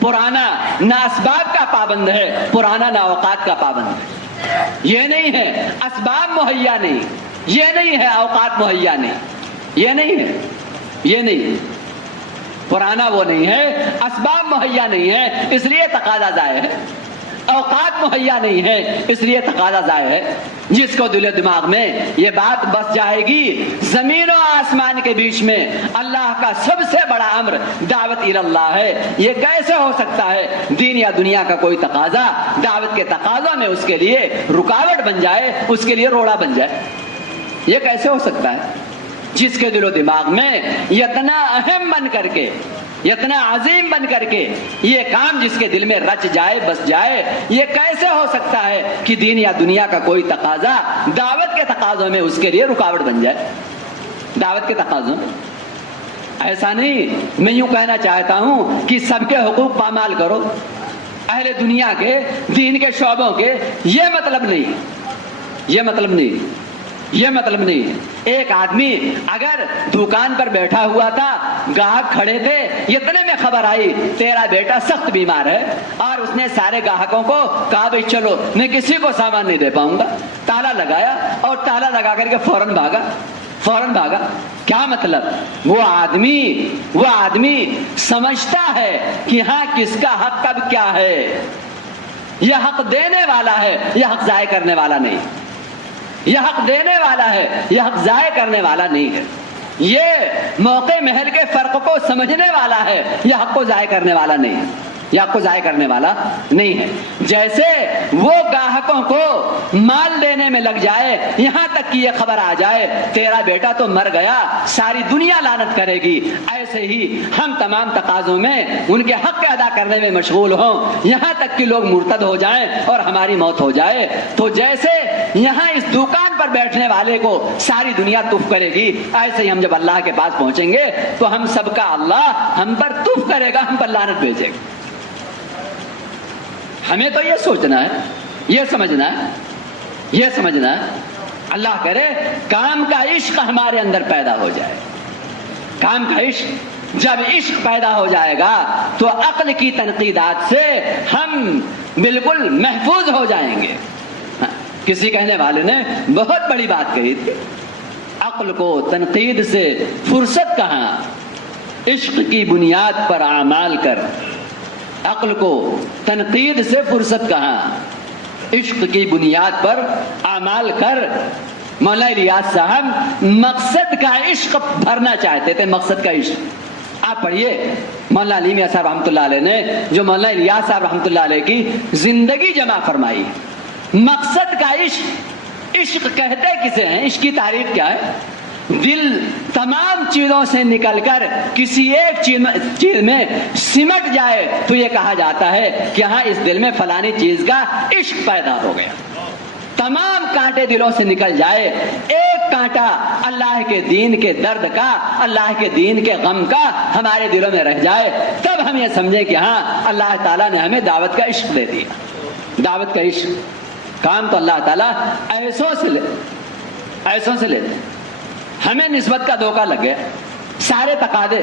پرانا نہ اسباب کا پابند ہے، پرانا نہ اوقات کا پابند ہے، یہ نہیں ہے اسباب مہیا نہیں، یہ نہیں ہے اوقات مہیا نہیں، یہ نہیں، پرانا وہ نہیں ہے، اسباب مہیا نہیں ہے اس لیے تقاضا ضائع ہے، اوقات مہیا نہیں ہے اس لیے تقاضا ضائع ہے۔ جس کو دل و دماغ میں یہ بات بس جائے گی زمین و آسمان کے بیچ میں اللہ کا سب سے بڑا امر دعوت اللہ ہے، یہ کیسے ہو سکتا ہے دین یا دنیا کا کوئی تقاضا دعوت کے تقاضوں میں اس کے لیے رکاوٹ بن جائے، اس کے لیے روڑا بن جائے، یہ کیسے ہو سکتا ہے؟ جس کے دل و دماغ میں اتنا اہم بن کر کے، اتنا عظیم بن کر کے یہ کام جس کے دل میں رچ جائے، بس جائے، یہ کیسے ہو سکتا ہے کہ دین یا دنیا کا کوئی تقاضا دعوت کے تقاضوں میں اس کے لیے رکاوٹ بن جائے؟ دعوت کے تقاضوں ایسا نہیں، میں یوں کہنا چاہتا ہوں کہ سب کے حقوق پامال کرو، اہل دنیا کے، دین کے شعبوں کے، یہ مطلب نہیں۔ ایک آدمی اگر دکان پر بیٹھا ہوا تھا، گاہک کھڑے تھے، اتنے میں خبر آئی تیرا بیٹا سخت بیمار ہے، اور اس نے سارے گاہکوں کو کہا بھائی چلو، میں کسی کو سامان نہیں دے پاؤں گا، تالا لگایا اور تالا لگا کر کے فوراً بھاگا۔ کیا مطلب؟ وہ آدمی سمجھتا ہے کہ ہاں کس کا حق کب کیا ہے، یہ حق دینے والا ہے، یہ حق ضائع کرنے والا نہیں، یہ حق دینے والا ہے، یہ حق ضائع کرنے والا نہیں ہے۔ یہ موقع محل کے فرق کو سمجھنے والا ہے، یہ حق کو ضائع کرنے والا نہیں ہے، یہ حق کو ضائع کرنے والا نہیں ہے۔ جیسے وہ گاہکوں کو مال دینے میں لگ جائے یہاں تک کہ یہ خبر آ جائے تیرا بیٹا تو مر گیا، ساری دنیا لعنت کرے گی، ایسے ہی ہم تمام تقاضوں میں ان کے حق ادا کرنے میں مشغول ہوں یہاں تک کہ لوگ مرتد ہو جائیں اور ہماری موت ہو جائے۔ تو جیسے یہاں اس دکان پر بیٹھنے والے کو ساری دنیا تف کرے گی، ایسے ہی ہم جب اللہ کے پاس پہنچیں گے تو ہم سب کا اللہ ہم پر تف کرے گا، ہم پر لعنت بھیجے گا۔ ہمیں تو یہ سوچنا ہے، یہ سمجھنا ہے، یہ سمجھنا ہے، اللہ کرے کام کا عشق ہمارے اندر پیدا ہو جائے۔ کام کا عشق، جب عشق پیدا ہو جائے گا تو عقل کی تنقیدات سے ہم بالکل محفوظ ہو جائیں گے۔ کسی کہنے والے نے بہت بڑی بات کہی تھی، عقل کو تنقید سے فرصت کہاں، عشق کی بنیاد پر اعمال کر۔ عقل کو تنقید سے فرصت کہاں، عشق کی بنیاد پر اعمال کر۔ مولانا الیاس صاحب مقصد کا عشق بھرنا چاہتے تھے، مقصد کا عشق۔ آپ پڑھیے مولانا علی میاں صاحب رحمۃ اللہ علیہ نے جو مولانا الیاس صاحب رحمۃ اللہ علیہ کی زندگی جمع فرمائی، مقصد کا عشق۔ عشق کہتے کسے ہیں، عشق کی تعریف کیا ہے؟ دل تمام چیزوں سے نکل کر کسی ایک چیز میں سمٹ جائے تو یہ کہا جاتا ہے کہ ہاں اس دل میں فلانی چیز کا عشق پیدا ہو گیا۔ تمام کانٹے دلوں سے نکل جائے، ایک کانٹا اللہ کے دین کے درد کا، اللہ کے دین کے غم کا ہمارے دلوں میں رہ جائے، تب ہم یہ سمجھیں کہ ہاں اللہ تعالیٰ نے ہمیں دعوت کا عشق دے دیا۔ دعوت کا عشق کام تو اللہ تعالیٰ ایسوں سے لیتے۔ ہمیں نسبت کا دھوکہ لگ گیا، سارے تقاضے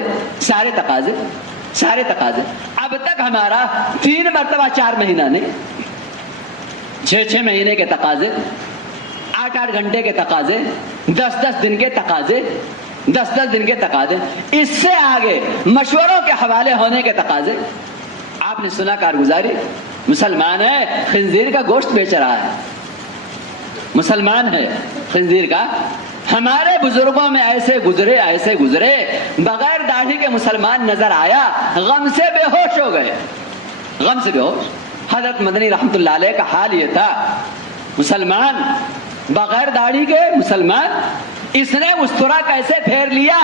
اب تک ہمارا 3 مرتبہ 4 مہینہ نہیں، 6 مہینے کے تقاضے، 8 گھنٹے کے تقاضے، 10 دن کے تقاضے، 10 دن کے تقاضے، اس سے آگے مشوروں کے حوالے ہونے کے تقاضے۔ آپ نے سنا کارگزاری، مسلمان ہے خنزیر کا گوشت بیچ رہا ہے، مسلمان ہے خنزیر کا۔ ہمارے بزرگوں میں ایسے گزرے بغیر داڑھی کے مسلمان نظر آیا، غم سے بے ہوش ہو گئے، غم سے بے ہوش۔ حضرت مدنی رحمت اللہ علیہ کا حال یہ تھا، مسلمان بغیر داڑھی کے مسلمان، اس نے استرا کیسے پھیر لیا،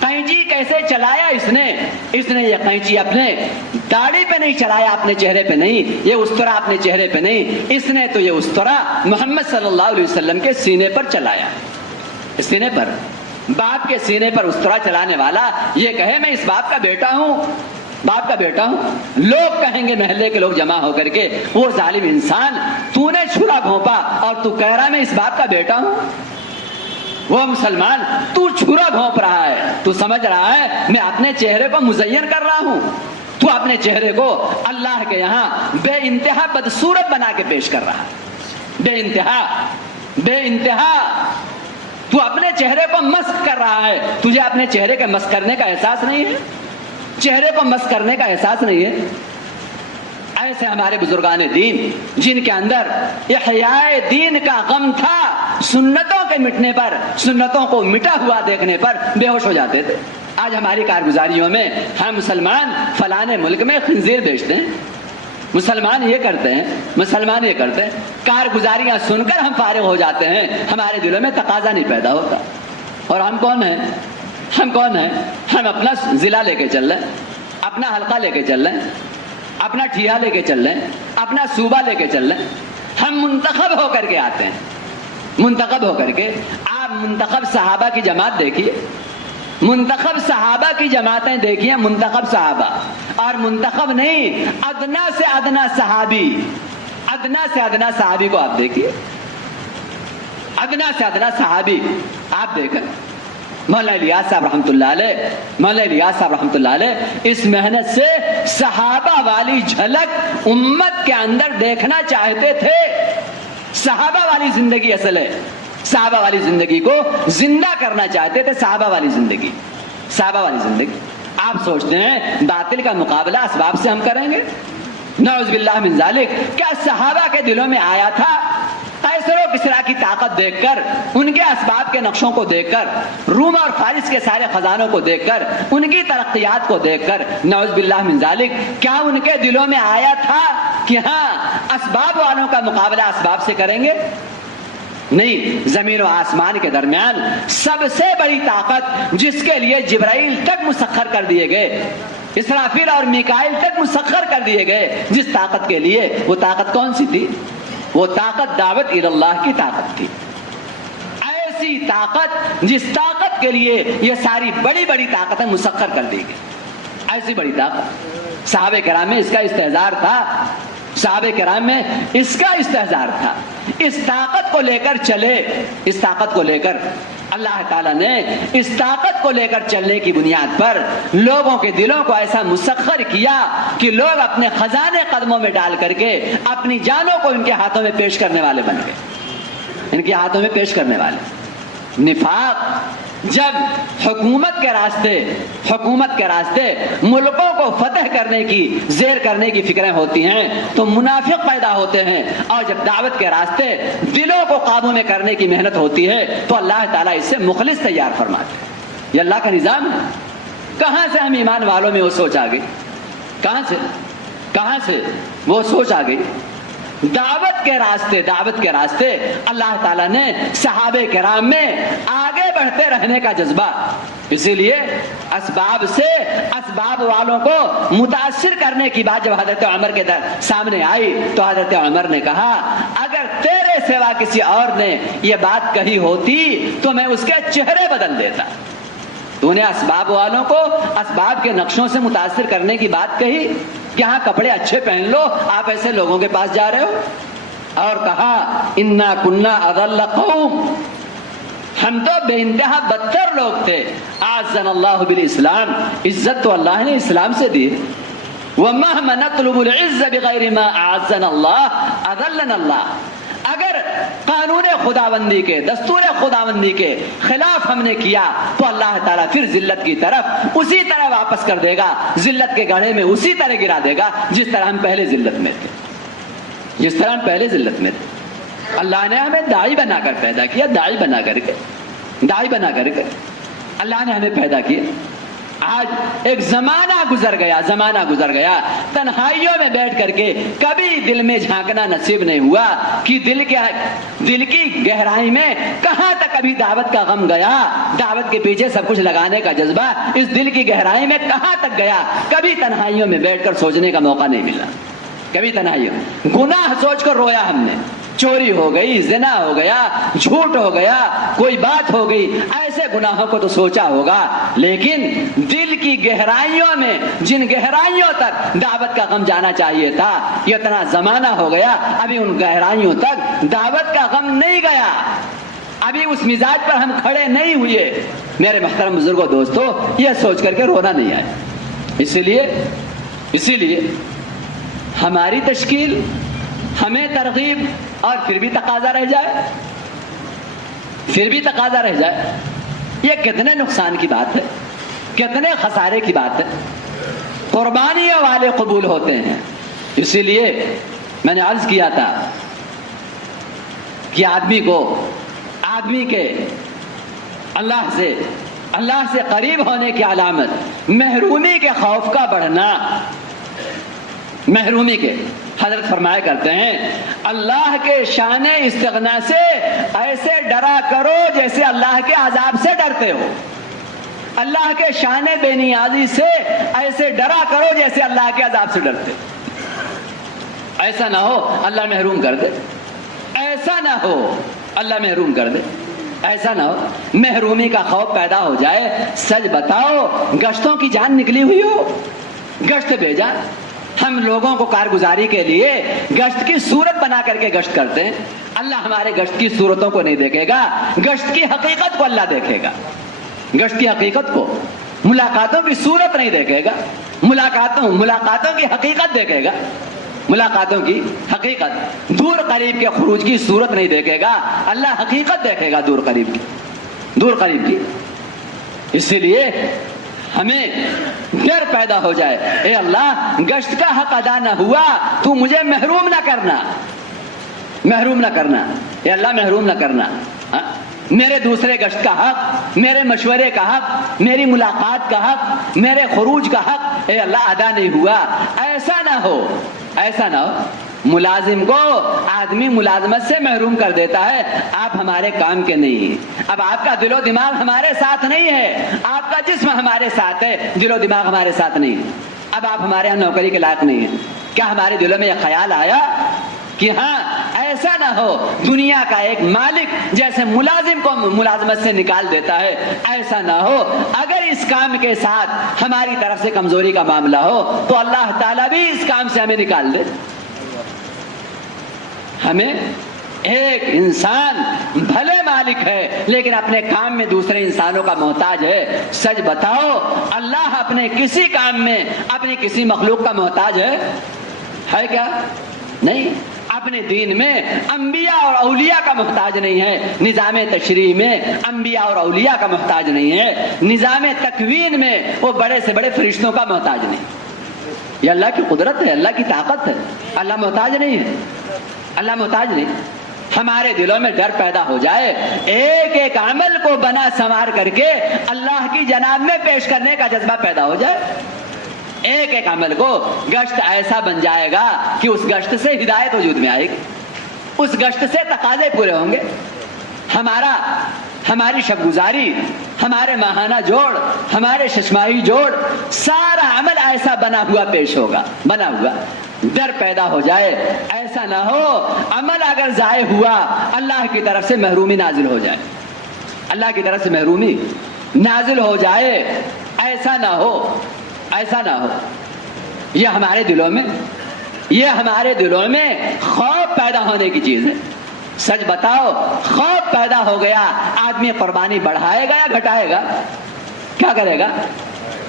قینچی کیسے چلایا، اس نے یہ قینچی اپنے داڑھی پہ نہیں چلایا، اپنے چہرے پہ نہیں، یہ استرا اپنے چہرے پہ نہیں، اس نے تو یہ استرا محمد صلی اللہ علیہ وسلم کے سینے پر چلایا۔ سینے پر، باپ کے سینے پر استرا چلانے والا یہ کہے میں اس باپ کا بیٹا ہوں، لوگ کہیں گے، محلے کے لوگ جمع ہو کر کے، وہ ظالم انسان، تو نے چھرا گھونپا اور تو کہہ رہا میں اس باپ کا بیٹا ہوں۔ وہ مسلمان، تو چھرا گھونپ رہا ہے، تو سمجھ رہا ہے میں اپنے چہرے کو مزین کر رہا ہوں، تو اپنے چہرے کو اللہ کے یہاں بے انتہا بدصورت بنا کے پیش کر رہا ہے، بے انتہا تو اپنے چہرے کو مسخ کر رہا ہے۔ تجھے اپنے چہرے کے مسخ کرنے کا احساس نہیں ہے، چہرے کو مسخ کرنے کا احساس نہیں ہے۔ ایسے ہمارے بزرگان دین جن کے اندر احیاء دین کا غم تھا، سنتوں کے مٹنے پر، سنتوں کو مٹا ہوا دیکھنے پر بے ہوش ہو جاتے تھے۔ آج ہماری کارگزاریوں میں ہم مسلمان فلانے ملک میں خنزیر بیچتے ہیں، مسلمان یہ کرتے ہیں، کارگزاریاں سن کر ہم فارغ ہو جاتے ہیں، ہمارے دلوں میں تقاضا نہیں پیدا ہوتا۔ اور ہم کون ہیں؟ ہم اپنا ضلع لے کے چل رہے ہیں، اپنا حلقہ لے کے چل رہے ہیں، اپنا ٹھیہ لے کے چل رہے ہیں، اپنا صوبہ لے کے چل رہے ہیں۔ ہم منتخب ہو کر کے آتے ہیں، منتخب ہو کر کے۔ آپ منتخب صحابہ کی جماعت دیکھیے، منتخب صحابہ کی جماعتیں دیکھیے، منتخب صحابہ اور منتخب نہیں، ادنا سے ادنا صحابی کو آپ دیکھیے، ادنا سے ادنا صحابی آپ دیکھیں۔ مولانا الیاس صاحب رحمۃ اللہ علیہ اس محنت سے صحابہ والی جھلک امت کے اندر دیکھنا چاہتے تھے۔ صحابہ والی زندگی اصل ہے، صحابہ والی زندگی کو زندہ کرنا چاہتے تھے، صحابہ والی زندگی۔ آپ سوچتے ہیں باطل کا مقابلہ اسباب سے ہم کریں گے؟ نعوذ باللہ من ذالک۔ کیا صحابہ کے دلوں میں آیا تھا قیصر و کسریٰ کی طاقت دیکھ کر، ان کے اسباب کے نقشوں کو دیکھ کر، روم اور فارس کے سارے خزانوں کو دیکھ کر، ان کی ترقیات کو دیکھ کر، نعوذ باللہ من ذالک، کیا ان کے دلوں میں آیا تھا کہ ہاں اسباب والوں کا مقابلہ اسباب سے کریں گے؟ نہیں. زمین و آسمان کے درمیان سب سے بڑی طاقت جس کے لیے جبرائیل تک مسخر کر دیے گئے، اسرافیل اور میکائیل تک مسخر کر دیے گئے، جس طاقت کے لیے، وہ طاقت کون سی تھی؟ وہ طاقت دعوت اللہ کی طاقت تھی. ایسی طاقت جس طاقت کے لیے یہ ساری بڑی بڑی طاقتیں مسخر کر دی گئی، ایسی بڑی طاقت. صحابہ کرام میں اس کا استحضار تھا، صحابہ کرام میں اس کا استحضار تھا. اس طاقت کو لے کر چلے، اس طاقت کو لے کر اللہ تعالیٰ نے اس طاقت کو لے کر چلنے کی بنیاد پر لوگوں کے دلوں کو ایسا مسخر کیا کہ لوگ اپنے خزانے قدموں میں ڈال کر کے اپنی جانوں کو ان کے ہاتھوں میں پیش کرنے والے بن گئے، ان کے ہاتھوں میں پیش کرنے والے. نفاق جب حکومت کے راستے ملکوں کو فتح کرنے کی، زیر کرنے کی فکریں ہوتی ہیں تو منافق پیدا ہوتے ہیں، اور جب دعوت کے راستے دلوں کو قابو میں کرنے کی محنت ہوتی ہے تو اللہ تعالیٰ اس سے مخلص تیار فرماتے ہیں. یہ اللہ کا نظام ہے. کہاں سے ہم ایمان والوں میں وہ سوچ آ گئی؟ کہاں سے وہ سوچ آ گئی؟ دعوت کے راستے اللہ تعالیٰ نے صحابہ کرام میں آگے بڑھتے رہنے کا جذبہ. اسی لیے اسباب والوں کو متاثر کرنے کی بات جب حضرت عمر کے سامنے آئی تو حضرت عمر نے کہا اگر تیرے سوا کسی اور نے یہ بات کہی ہوتی تو میں اس کے چہرے بدل دیتا. تو نے اسباب والوں کو اسباب کے نقشوں سے متاثر کرنے کی بات کہی کہ ہاں کپڑے اچھے پہن لو، آپ ایسے لوگوں کے پاس جا رہے ہو. اور کہا انا کنا اضل قوم، ہم تو بے انتہا بدتر لوگ تھے. اعزنا اللہ بالاسلام، عزت تو اللہ نے اسلام سے دی. وَمَهْمَ نَطْلُبُ الْعِزَّ بِغَيْرِ مَا أَعَزَّنَا اللَّهُ أَذَلَّنَا اللَّهُ. اگر قانون خداوندی کے، دستور خداوندی کے خلاف ہم نے کیا تو اللہ تعالیٰ پھر ذلت کی طرف اسی طرح واپس کر دے گا، ذلت کے گڑھے میں اسی طرح گرا دے گا جس طرح ہم پہلے ذلت میں تھے. اللہ نے ہمیں داعی بنا کر پیدا کیا، داعی بنا کر کے اللہ نے ہمیں پیدا کیا. آج ایک زمانہ گزر گیا تنہائیوں میں بیٹھ کر کے کبھی دل میں جھانکنا نصیب نہیں ہوا کہ دل کی گہرائی میں کہاں تک کبھی دعوت کا غم گیا، دعوت کے پیچھے سب کچھ لگانے کا جذبہ اس دل کی گہرائی میں کہاں تک گیا. کبھی تنہائیوں میں بیٹھ کر سوچنے کا موقع نہیں ملا. کبھی تنہائیوں گناہ سوچ کر رویا ہم نے، چوری ہو گئی، زنا ہو گیا، جھوٹ ہو گیا، کوئی بات ہو گئی، ایسے گناہوں کو تو سوچا ہوگا. لیکن دل کی گہرائیوں میں، جن گہرائیوں تک دعوت کا غم جانا چاہیے تھا، یہ اتنا زمانہ ہو گیا ابھی ان گہرائیوں تک دعوت کا غم نہیں گیا، ابھی اس مزاج پر ہم کھڑے نہیں ہوئے. میرے محترم بزرگوں، دوستو، یہ سوچ کر کے رونا نہیں آیا. اسی لیے ہماری تشکیل، ہمیں ترغیب، اور پھر بھی تقاضا رہ جائے، یہ کتنے نقصان کی بات ہے، کتنے خسارے کی بات ہے. قربانیوں والے قبول ہوتے ہیں. اسی لیے میں نے عرض کیا تھا کہ آدمی کے اللہ سے قریب ہونے کی علامت محرومی کے خوف کا بڑھنا. محرومی کے، حضرت فرمایا کرتے ہیں اللہ کے شان استغنا سے ایسے ڈرا کرو جیسے اللہ کے عذاب سے ڈرتے ہو. اللہ کے شان بے نیازی سے ایسے ڈرا کرو جیسے اللہ کے عذاب سے ڈرتے. ایسا نہ ہو اللہ محروم کر دے، ایسا نہ ہو اللہ محروم کر دے، ایسا نہ ہو محرومی کا خوف پیدا ہو جائے. سچ بتاؤ، گشتوں کی جان نکلی ہوئی ہو، گشت بھیجا. ہم لوگوں کو کارگزاری کے لیے گشت کی صورت بنا کر کے گشت کرتے ہیں. اللہ ہمارے گشت کی صورتوں کو نہیں دیکھے گا، گشت کی حقیقت کو اللہ دیکھے گا. گشت کی حقیقت کو، ملاقاتوں کی صورت نہیں دیکھے گا، ملاقاتوں کی حقیقت دیکھے گا. ملاقاتوں کی حقیقت، دور قریب کے خروج کی صورت نہیں دیکھے گا، اللہ حقیقت دیکھے گا دور قریب کی. اسی لیے ہمیں ڈر پیدا ہو جائے، اے اللہ گشت کا حق ادا نہ ہوا تو مجھے محروم نہ کرنا. اے اللہ محروم نہ کرنا. میرے دوسرے گشت کا حق، میرے مشورے کا حق، میری ملاقات کا حق، میرے خروج کا حق اے اللہ ادا نہیں ہوا. ایسا نہ ہو، ایسا نہ ہو. ملازم کو آدمی ملازمت سے محروم کر دیتا ہے، آپ ہمارے کام کے نہیں. اب آپ کا دل و دماغ ہمارے ساتھ نہیں ہے، آپ کا جسم ہمارے ساتھ ہے، دل و دماغ ہمارے ساتھ نہیں. اب آپ ہمارے یہاں نوکری کے لائق نہیں ہیں. کیا ہمارے دلوں میں یہ خیال آیا کہ ہاں ایسا نہ ہو دنیا کا ایک مالک جیسے ملازم کو ملازمت سے نکال دیتا ہے، ایسا نہ ہو. اگر اس کام کے ساتھ ہماری طرف سے کمزوری کا معاملہ ہو تو اللہ تعالیٰ بھی اس کام سے ہمیں نکال دے. ہمیں ایک انسان بھلے مالک ہے لیکن اپنے کام میں دوسرے انسانوں کا محتاج ہے. سچ بتاؤ اللہ اپنے کسی کام میں اپنی کسی مخلوق کا محتاج ہے کیا؟ نہیں. اپنے دین میں انبیاء اور اولیاء کا محتاج نہیں ہے، نظام تشریع میں انبیاء اور اولیاء کا محتاج نہیں ہے، نظام تکوین میں وہ بڑے سے بڑے فرشتوں کا محتاج نہیں. یہ اللہ کی قدرت ہے، اللہ کی طاقت ہے. اللہ محتاج نہیں ہے، اللہ محتاج نہیں. ہمارے دلوں میں ڈر پیدا ہو جائے، ایک ایک عمل کو بنا سنوار کر کے اللہ کی جناب میں پیش کرنے کا جذبہ پیدا ہو جائے. ایک ایک عمل کو گشت ایسا بن جائے گا کہ اس گشت سے ہدایت وجود میں آئے گی، اس گشت سے تقاضے پورے ہوں گے. ہماری شب گزاری، ہمارے ماہانہ جوڑ، ہمارے ششماہی جوڑ، سارا عمل ایسا بنا ہوا پیش ہوگا، بنا ہوا. ڈر پیدا ہو جائے، ایسا نہ ہو عمل اگر ضائع ہوا اللہ کی طرف سے محرومی نازل ہو جائے، اللہ کی طرف سے محرومی نازل ہو جائے. ایسا نہ ہو، ایسا نہ ہو. یہ ہمارے دلوں میں خوف پیدا ہونے کی چیز ہے. سچ بتاؤ خوف پیدا ہو گیا، آدمی قربانی بڑھائے گا یا گھٹائے گا؟ کیا کرے گا؟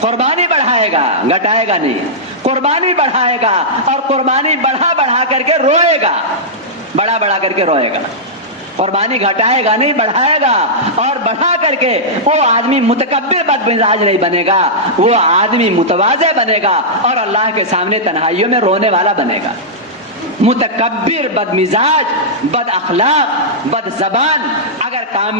قربانی بڑھائے گا، گھٹائے گا نہیں. قربانی بڑھائے گا اور قربانی بڑھا کر کے روئے گا، بڑھا کر کے روئے گا. قربانی گھٹائے گا نہیں، بڑھائے گا. اور بڑھا کر کے وہ آدمی متکبر بد مزاج نہیں بنے گا، وہ آدمی متواضع بنے گا اور اللہ کے سامنے تنہائیوں میں رونے والا بنے گا. متکبر، بد مزاج، بد اخلاق، بد زبان اگر کام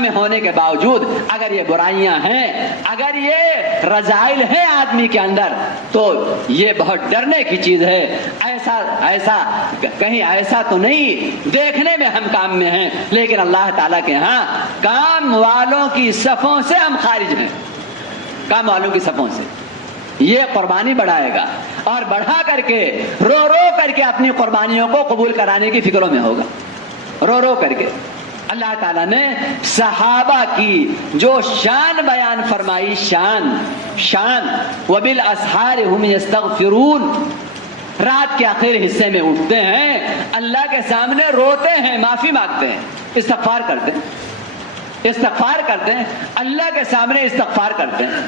میں ہونے کے باوجود اگر یہ برائیاں ہیں، اگر یہ رذائل ہیں آدمی کے اندر، تو یہ بہت ڈرنے کی چیز ہے. ایسا کہیں ایسا تو نہیں دیکھنے میں ہم کام میں ہیں لیکن اللہ تعالیٰ کے ہاں کام والوں کی صفوں سے ہم خارج ہیں، کام والوں کی صفوں سے. یہ قربانی بڑھائے گا اور بڑھا کر کے رو کر کے اپنی قربانیوں کو قبول کرانے کی فکروں میں ہوگا، رو کر کے. اللہ تعالیٰ نے صحابہ کی جو شان بیان فرمائی، شان وبالاسحار هم يستغفرون، رات کے آخر حصے میں اٹھتے ہیں، اللہ کے سامنے روتے ہیں، معافی مانگتے ہیں، استغفار کرتے ہیں، اللہ کے سامنے استغفار کرتے ہیں.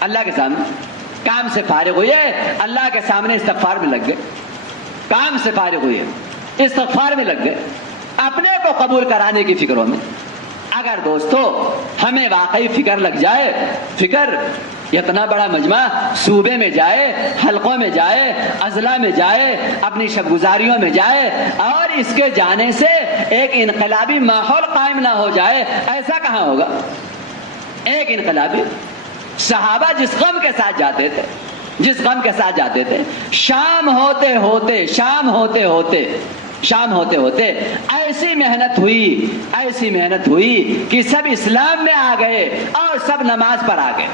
اللہ کے سامنے کام سے فارغ ہوئے، اللہ کے سامنے استغفار میں لگ گئے. کام سے فارغ ہوئے، استغفار میں لگ گئے، اپنے کو قبول کرانے کی فکروں میں. اگر دوستو ہمیں واقعی فکر لگ جائے، فکر اتنا بڑا مجمع صوبے میں جائے، حلقوں میں جائے، اضلاع میں جائے، اپنی شب گزاریوں میں جائے اور اس کے جانے سے ایک انقلابی ماحول قائم نہ ہو جائے، ایسا کہاں ہوگا؟ ایک انقلابی. صحابہ جس غم کے ساتھ جاتے تھے، شام ہوتے ہوتے ایسی محنت ہوئی کہ سب اسلام میں آ گئے اور سب نماز پر آ گئے.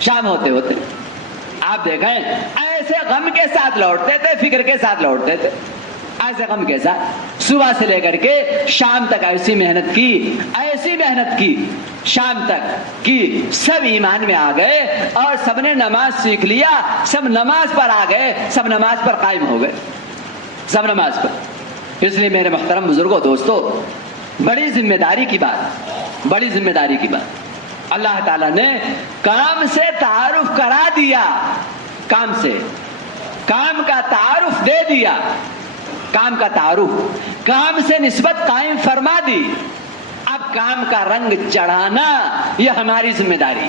شام ہوتے ہوتے آپ دیکھیں ایسے غم کے ساتھ لوٹتے تھے، فکر کے ساتھ لوٹتے تھے، ایسے غم کے ساتھ صبح سے لے کر کے شام تک ایسی محنت کی شام تک کی، سب ایمان میں آ گئے اور سب نے نماز سیکھ لیا، سب نماز پر آ گئے، سب نماز پر قائم ہو گئے، سب نماز پر. اس لیے میرے محترم بزرگوں، دوستو، بڑی ذمہ داری کی بات اللہ تعالیٰ نے کام سے تعارف کرا دیا، کام کا تعارف دے دیا، کام سے نسبت قائم فرما دی. اب کام کا رنگ چڑھانا یہ ہماری ذمہ داری.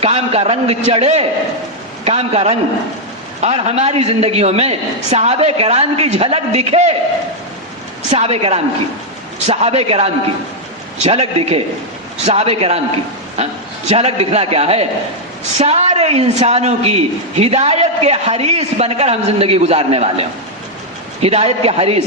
کام کا رنگ چڑھے، کام کا رنگ، اور ہماری زندگیوں میں صحابہ کرام کی جھلک دکھے، صحابہ کرام کی جھلک دکھے، صحابہ کرام کی جھلک دکھنا کیا ہے؟ سارے انسانوں کی ہدایت کے حریص بن کر ہم زندگی گزارنے والے ہوں. ہدایت کے حریص،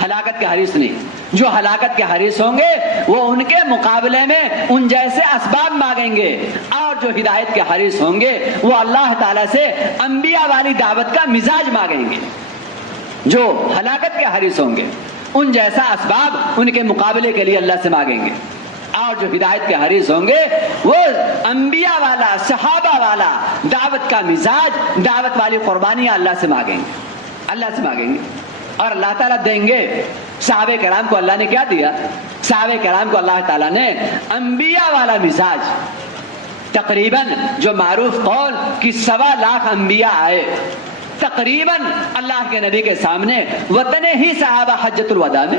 ہلاکت کے حریص نہیں. جو ہلاکت کے حریص ہوں گے وہ ان کے مقابلے میں ان جیسے اسباب مانگیں گے، اور جو ہدایت کے حریص ہوں گے وہ اللہ تعالیٰ سے انبیاء والی دعوت کا مزاج مانگیں گے. جو ہلاکت کے حریص ہوں گے ان جیسا اسباب ان کے مقابلے کے لیے اللہ سے مانگیں گے، اور جو ہدایت کے حریص ہوں گے وہ انبیاء والا، صحابہ والا دعوت کا مزاج، دعوت والی قربانیاں اللہ سے مانگیں گے، اور اللہ تعالیٰ دیں گے. صحابہ کرام کو اللہ نے کیا دیا؟ صحابہ کرام کو اللہ تعالیٰ نے انبیاء والا مزاج. تقریباً جو معروف قول کہ 1.25 لاکھ انبیاء آئے تقریباً اللہ کے نبی کے سامنے وطن ہی صحابہ حجۃ الوداع میں،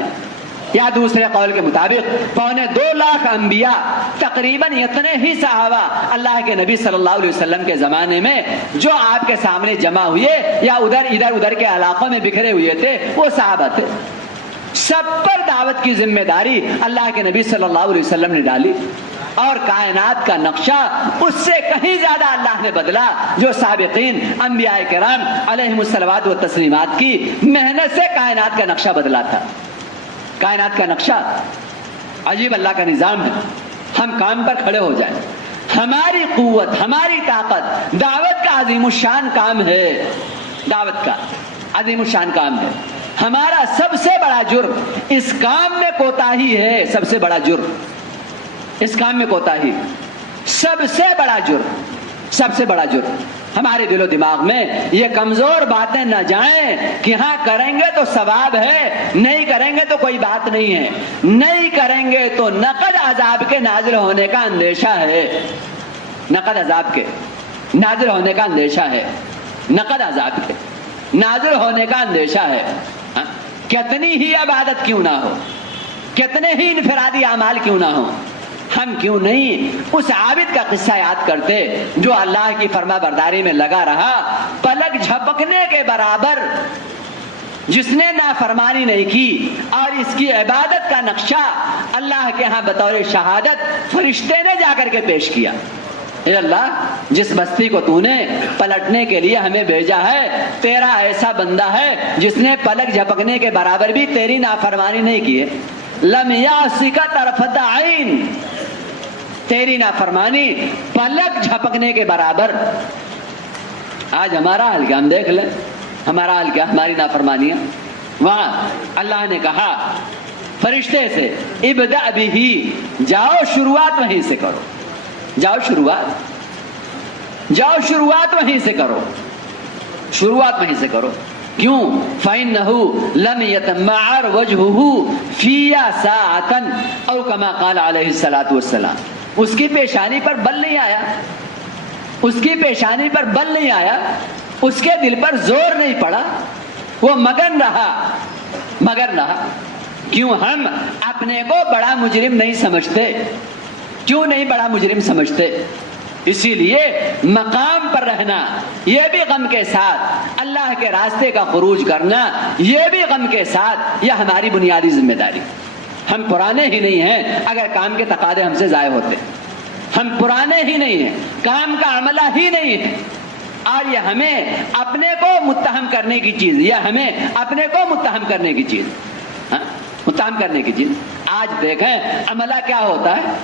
یا دوسرے قول کے مطابق 2.25 لاکھ انبیاء تقریباً اتنے ہی صحابہ اللہ کے نبی صلی اللہ علیہ وسلم کے زمانے میں جو آپ کے سامنے جمع ہوئے یا ادھر کے علاقوں میں بکھرے ہوئے تھے، وہ صحابہ تھے. سب پر دعوت کی ذمہ داری اللہ کے نبی صلی اللہ علیہ وسلم نے ڈالی، اور کائنات کا نقشہ اس سے کہیں زیادہ اللہ نے بدلا جو سابقین انبیاء کرام علیہم الصلوات و تسلیمات کی محنت سے کائنات کا نقشہ بدلا تھا. کائنات کا نقشہ عجیب اللہ کا نظام ہے. ہم کام پر کھڑے ہو جائیں، ہماری قوت، ہماری طاقت، دعوت کا عظیم الشان کام ہے، دعوت کا عظیم الشان کام ہے. ہمارا سب سے بڑا جرم اس کام میں کوتاہی ہے. سب سے بڑا جرم اس کام میں کوتاہی، سب سے بڑا جرم. ہمارے دل و دماغ میں یہ کمزور باتیں نہ جائیں کہ ہاں کریں گے تو ثواب ہے، نہیں کریں گے تو کوئی بات نہیں ہے، نہیں کریں گے تو نقد عذاب کے نازل ہونے کا اندیشہ ہے. نقد عذاب کے نازل ہونے کا اندیشہ ہے. نقد عذاب کے نازل ہونے کا اندیشہ ہے. کتنی ہی عبادت کیوں نہ ہو، کتنے ہی انفرادی اعمال کیوں نہ ہو، ہم کیوں نہیں اس عابد کا قصہ یاد کرتے جو اللہ کی فرما برداری میں لگا رہا، پلک جھپکنے کے برابر جس نے نافرمانی نہیں کی، اور اس کی عبادت کا نقشہ اللہ کے ہاں بطور شہادت فرشتے نے جا کر کے پیش کیا. اے اللہ، جس بستی کو تو نے پلٹنے کے لیے ہمیں بھیجا ہے، تیرا ایسا بندہ ہے جس نے پلک جھپکنے کے برابر بھی تیری نافرمانی نہیں کی ہے. لم یعصک طرفۃ عین، تیری نافرمانی پلک جھپکنے کے برابر. آج ہمارا حال کیا؟ ہم دیکھ لیں ہمارا حال کیا، ہماری نافرمانیاں. وہاں اللہ نے کہا فرشتے سے ابدأ بہ، جاؤ شروعات وہیں سے کرو، جاؤ شروعات وہیں سے کرو، شروعات وہیں سے کرو. کیوں؟ فَإِنَّهُ لَمْ يَتَمَّعَرْ وَجْهُهُ فِيَّا سَاعَةً او كما قال علیہ الصلوۃ والسلام. اس کی پیشانی پر بل نہیں آیا، اس کی پیشانی پر بل نہیں آیا، اس کے دل پر زور نہیں پڑا، وہ مگن رہا. کیوں ہم اپنے کو بڑا مجرم نہیں سمجھتے؟ کیوں نہیں بڑا مجرم سمجھتے؟ اسی لیے مقام پر رہنا، یہ بھی غم کے ساتھ اللہ کے راستے کا خروج کرنا، یہ بھی غم کے ساتھ، یہ ہماری بنیادی ذمہ داری. ہم پرانے ہی نہیں ہیں اگر کام کے تقاضے ہم سے ضائع ہوتے، ہم پرانے ہی نہیں ہیں، کام کا عملہ ہی نہیں ہے، اور یہ ہمیں اپنے کو متہم کرنے کی چیز، یہ ہمیں اپنے کو متہم کرنے کی چیز، متہم کرنے کی چیز. آج دیکھیں عملہ کیا ہوتا ہے،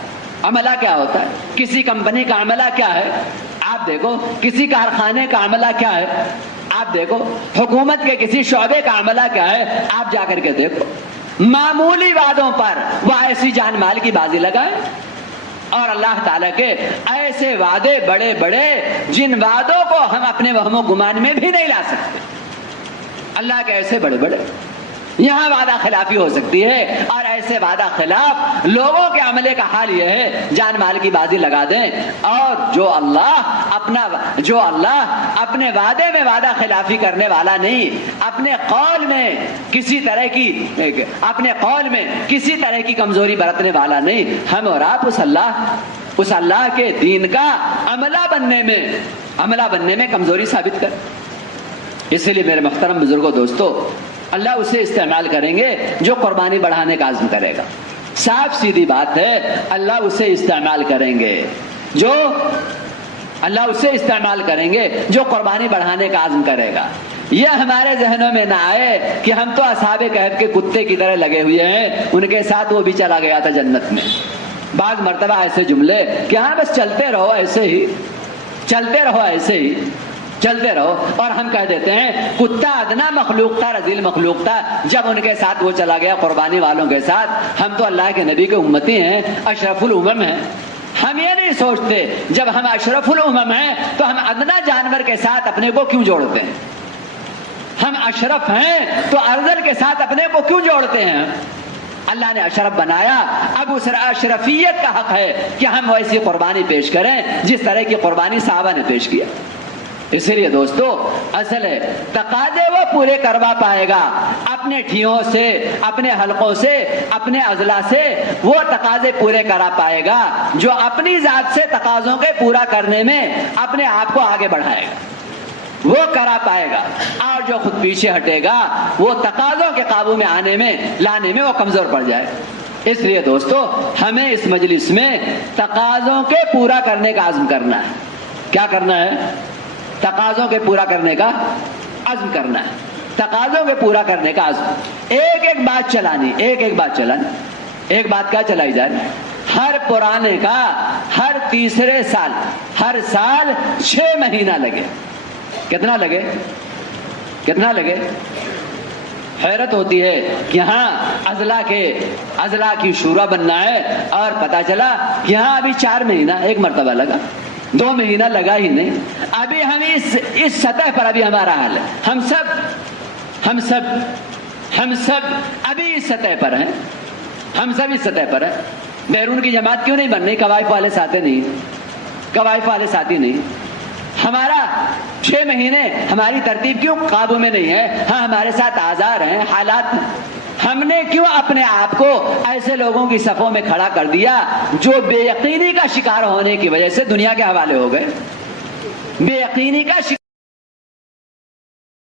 عملہ کیا ہوتا ہے، کسی کمپنی کا عملہ کیا ہے، آپ دیکھو کسی کارخانے کا عملہ کیا ہے، آپ دیکھو حکومت کے کسی شعبے کا عملہ کیا ہے، آپ جا کر کے دیکھو. معمولی وعدوں پر وہ ایسی جان مال کی بازی لگائے، اور اللہ تعالیٰ کے ایسے وعدے بڑے بڑے جن وعدوں کو ہم اپنے وہم و گمان میں بھی نہیں لا سکتے. اللہ کے ایسے بڑے بڑے، یہاں وعدہ خلافی ہو سکتی ہے، اور ایسے وعدہ خلاف لوگوں کے عملے کا حال یہ ہے جان مال کی بازی لگا دیں. اور جو اللہ اپنے وعدے میں وعدہ خلافی کرنے والا نہیں، اپنے قول میں کسی طرح کی کمزوری برتنے والا نہیں، ہم اور آپ اس اللہ کے دین کا عملہ بننے میں کمزوری ثابت کر. اسی لیے میرے محترم بزرگوں دوستو، اللہ اسے استعمال کریں گے جو قربانی بڑھانے کا عزم کرے گا. صاف سیدھی بات ہے، اللہ اسے استعمال کریں گے جو قربانی بڑھانے کا عزم کرے گا. یہ ہمارے ذہنوں میں نہ آئے کہ ہم تو اصحاب کہف کے کتے کی طرح لگے ہوئے ہیں، ان کے ساتھ وہ بھی چلا گیا تھا جنت میں. بعض مرتبہ ایسے جملے کہ ہاں بس چلتے رہو ایسے ہی، چلتے رہو، اور ہم کہہ دیتے ہیں کتا ادنا مخلوق تھا، رذیل مخلوق تھا، جب ان کے ساتھ وہ چلا گیا قربانی والوں کے ساتھ. ہم تو اللہ کے نبی کے امتی ہیں، اشرف الامم ہیں. ہم یہ نہیں سوچتے جب ہم اشرف الامم ہیں تو ہم ادنا جانور کے ساتھ اپنے کو کیوں جوڑتے ہیں؟ ہم اشرف ہیں تو ارذل کے ساتھ اپنے کو کیوں جوڑتے ہیں؟ اللہ نے اشرف بنایا، اب اس اشرفیت کا حق ہے کہ ہم ویسی قربانی پیش کریں جس طرح کی قربانی صحابہ نے پیش کیا. اسی لیے دوستو، اصل ہے تقاضے وہ پورے کروا پائے گا اپنے ٹھیوں سے، اپنے حلقوں سے، اپنے اضلاع سے، وہ تقاضے پورے کرا پائے گا جو اپنی ذات سے تقاضوں کے پورا کرنے میں اپنے آپ کو آگے بڑھائے گا، وہ کرا پائے گا. اور جو خود پیچھے ہٹے گا وہ تقاضوں کے قابو میں لانے میں وہ کمزور پڑ جائے. اس لیے دوستو، ہمیں اس مجلس میں تقاضوں کے پورا کرنے کا عزم کرنا ہے. کیا کرنا ہے؟ تقاضوں کے پورا کرنے کا عزم کرنا ہے. تقاضوں کے پورا کرنے کا عزم. ایک بات چلانی، ایک بات کیا چلائی جائے؟ ہر پرانے کا ہر تیسرے سال، ہر سال 6 مہینہ لگے. کتنا لگے؟ حیرت ہوتی ہے کہ ہاں اضلاع کی شورا بننا ہے اور پتا چلا کہ ہاں ابھی 4 مہینہ، ایک مرتبہ لگا، 2 مہینہ لگا ہی نہیں. ابھی ہم اس سطح پر ابھی ہمارا حال ہے، ہم سب ابھی اس سطح پر ہیں. بیرون کی جماعت کیوں نہیں بن رہی؟ قوائف والے ساتھی نہیں. ہمارا 6 مہینے ہماری ترتیب کیوں قابو میں نہیں ہے؟ ہاں ہمارے ساتھ آزار ہیں، حالات. ہم نے کیوں اپنے آپ کو ایسے لوگوں کی صفوں میں کھڑا کر دیا جو بے یقینی کا شکار ہونے کی وجہ سے دنیا کے حوالے ہو گئے؟ بے یقینی کا